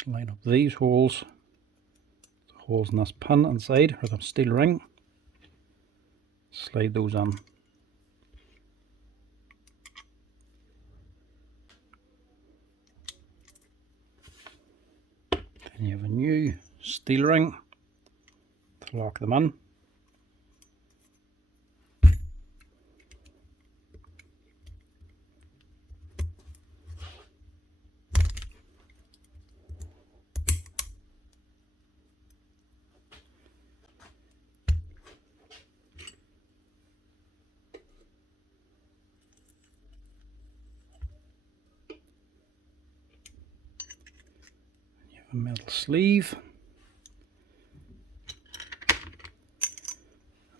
Line up these holes, the holes in this pin inside, or the steel ring. Slide those on. Then you have a new steel ring to lock them in. metal sleeve,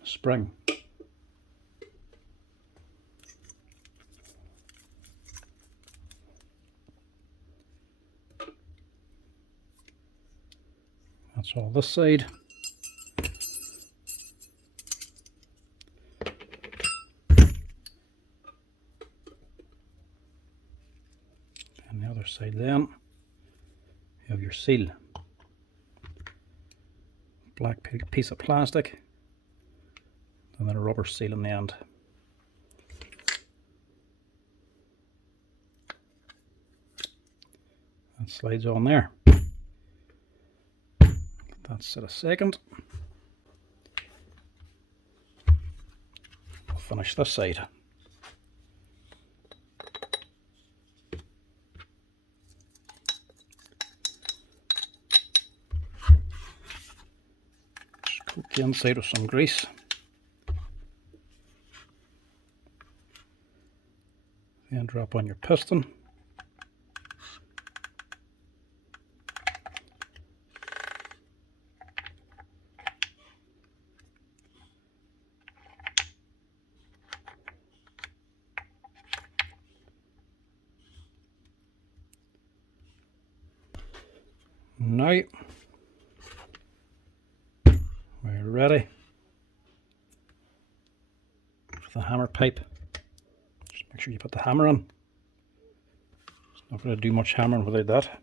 a spring. That's all this side. And the other side then, you have your seal. Black piece of plastic and then a rubber seal in the end. That slides on there. That's set a second. We'll finish this side. Just coat the inside with some grease. Then drop on your piston. Now we're ready for the hammer pipe. Just make sure you put the hammer on. It's not going to do much hammering without that.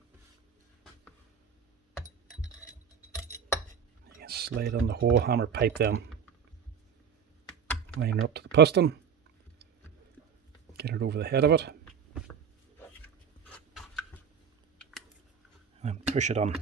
You can slide on the whole hammer pipe then. Line it up to the piston. Get it over the head of it. And push it on.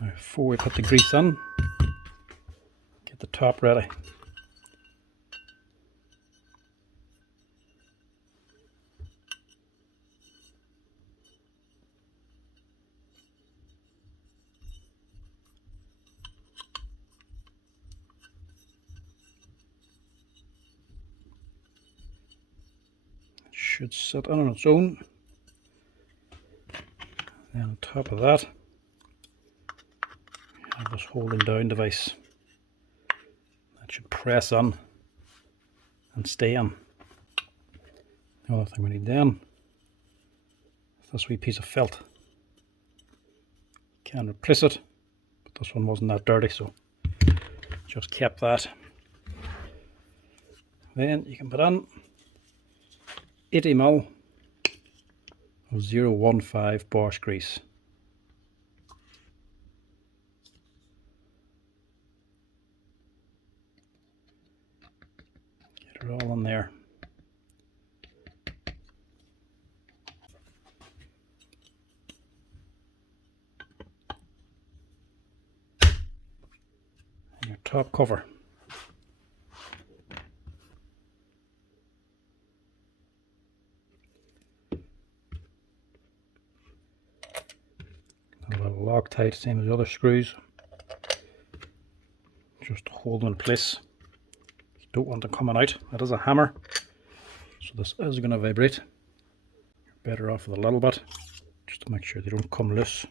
Now, before we put the grease on, get the top ready. Should sit on its own. Then on top of that, you have this holding down device that should press on and stay on. The other thing we need then is this wee piece of felt. You can replace it, but this one wasn't that dirty, so just kept that. Then you can put on 80 ml of 015 Bosch grease. Get it all in there. And your top cover. A little Loctite, same as the other screws, just to hold them in place. You don't want them coming out. That is a hammer, so this is going to vibrate. You're better off with a little bit, just to make sure they don't come loose.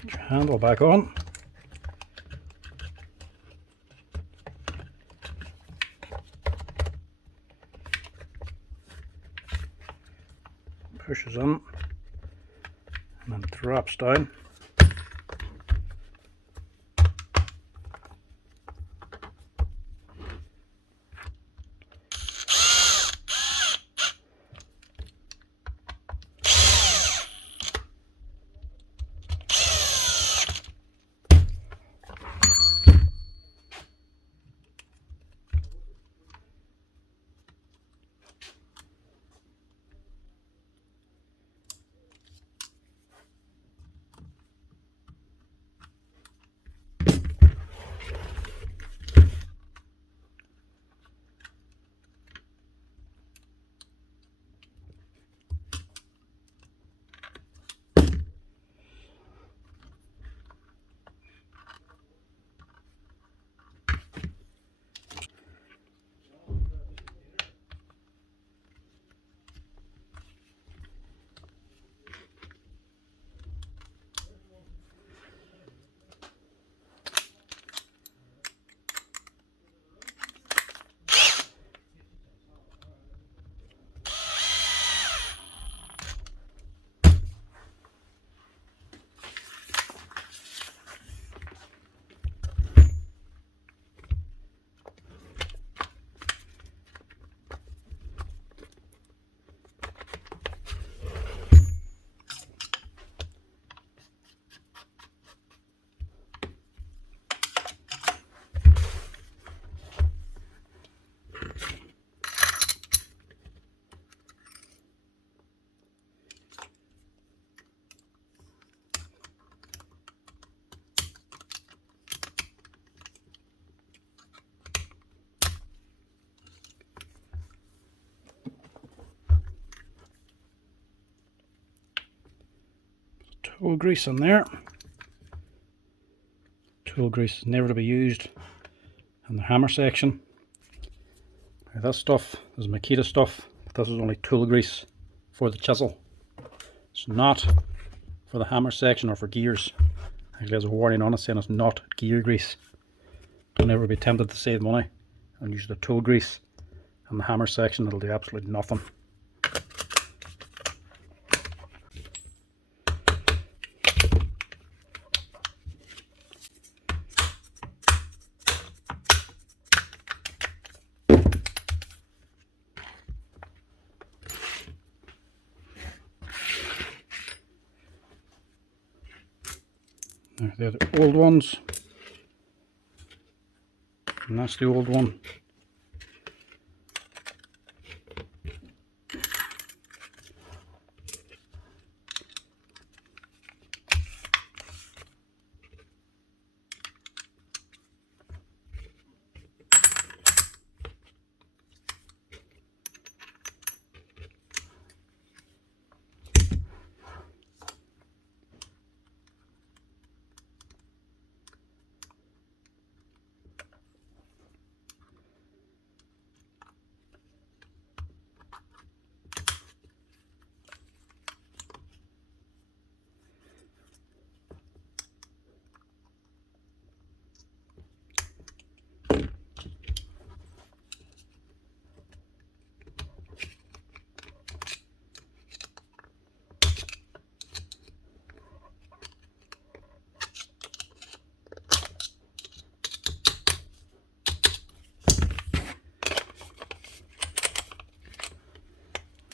Put your handle back on. Pushes in and then drops down. tool grease in there. Tool grease is never to be used in the hammer section. Now this stuff is Makita stuff, but this is only tool grease for the chisel. It's not for the hammer section or for gears. Actually, there's a warning on it saying it's not gear grease. Don't ever be tempted to save money and use the tool grease in the hammer section. It'll do absolutely nothing. They're the old ones, and that's the old one.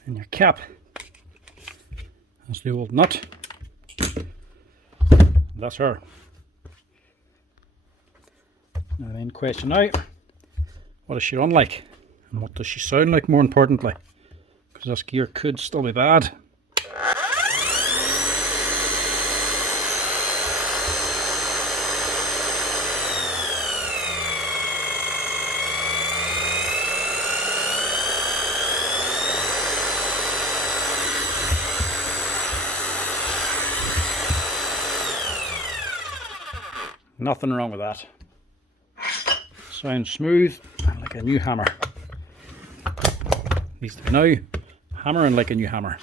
And your cap, that's the old nut, that's her. Now the main question now, what does she run like, and what does she sound like, more importantly, because this gear could still be bad. Nothing wrong with that. Sounds smooth and like a new hammer. Needs to be now hammering like a new hammer.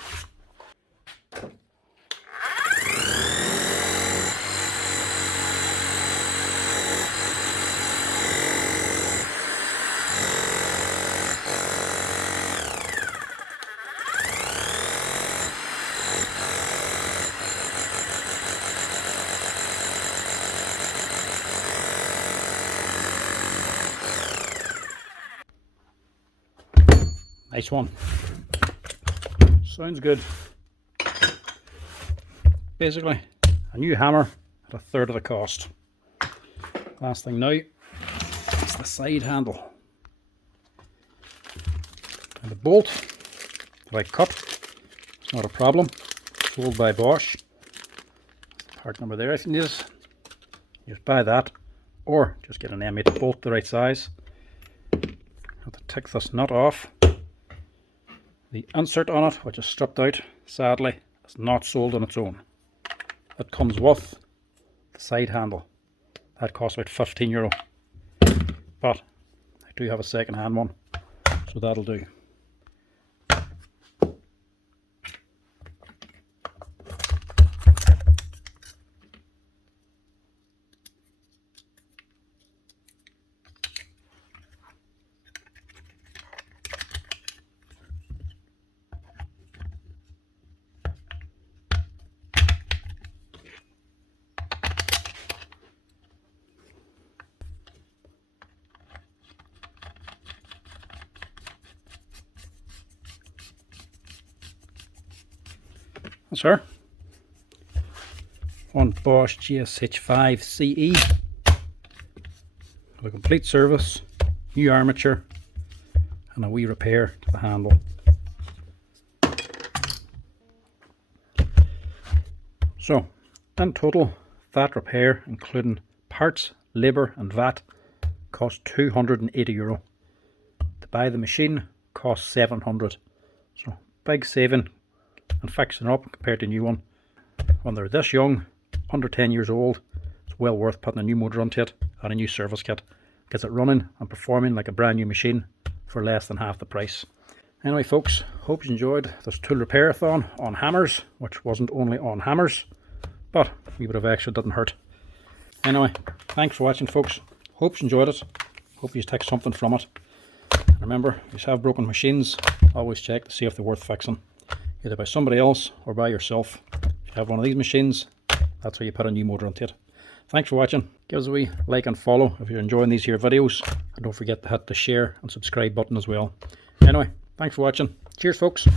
Nice one. Sounds good. Basically, a new hammer at a third of the cost. Last thing now is the side handle. And the bolt that I cut, it's not a problem. Sold by Bosch. Part number there if you need it. Just buy that, or just get an M8 bolt the right size. Have to take this nut off. The insert on it, which is stripped out, sadly, is not sold on its own. It comes with the side handle. That costs about €15. But I do have a second hand one, so that'll do. That's her. One Bosch GSH5CE. A complete service, new armature, and a wee repair to the handle. So, in total, that repair, including parts, labour and VAT, cost €280. To buy the machine costs €700. So, big saving and fixing up compared to a new one. when they're this young, under 10 years old, it's well worth putting a new motor onto it and a new service kit. Gets it running and performing like a brand new machine for less than half the price. Anyway folks, hope you enjoyed this tool repairathon on hammers, which wasn't only on hammers, but a wee bit of extra didn't hurt. Anyway, thanks for watching folks. Hope you enjoyed it. Hope you take something from it. And remember, if you have broken machines, always check to see if they're worth fixing, either by somebody else or by yourself. If you have one of these machines, that's how you put a new motor onto it. Thanks for watching. Give us a wee like and follow if you're enjoying these here videos, and don't forget to hit the share and subscribe button as well. Anyway, thanks for watching. Cheers folks.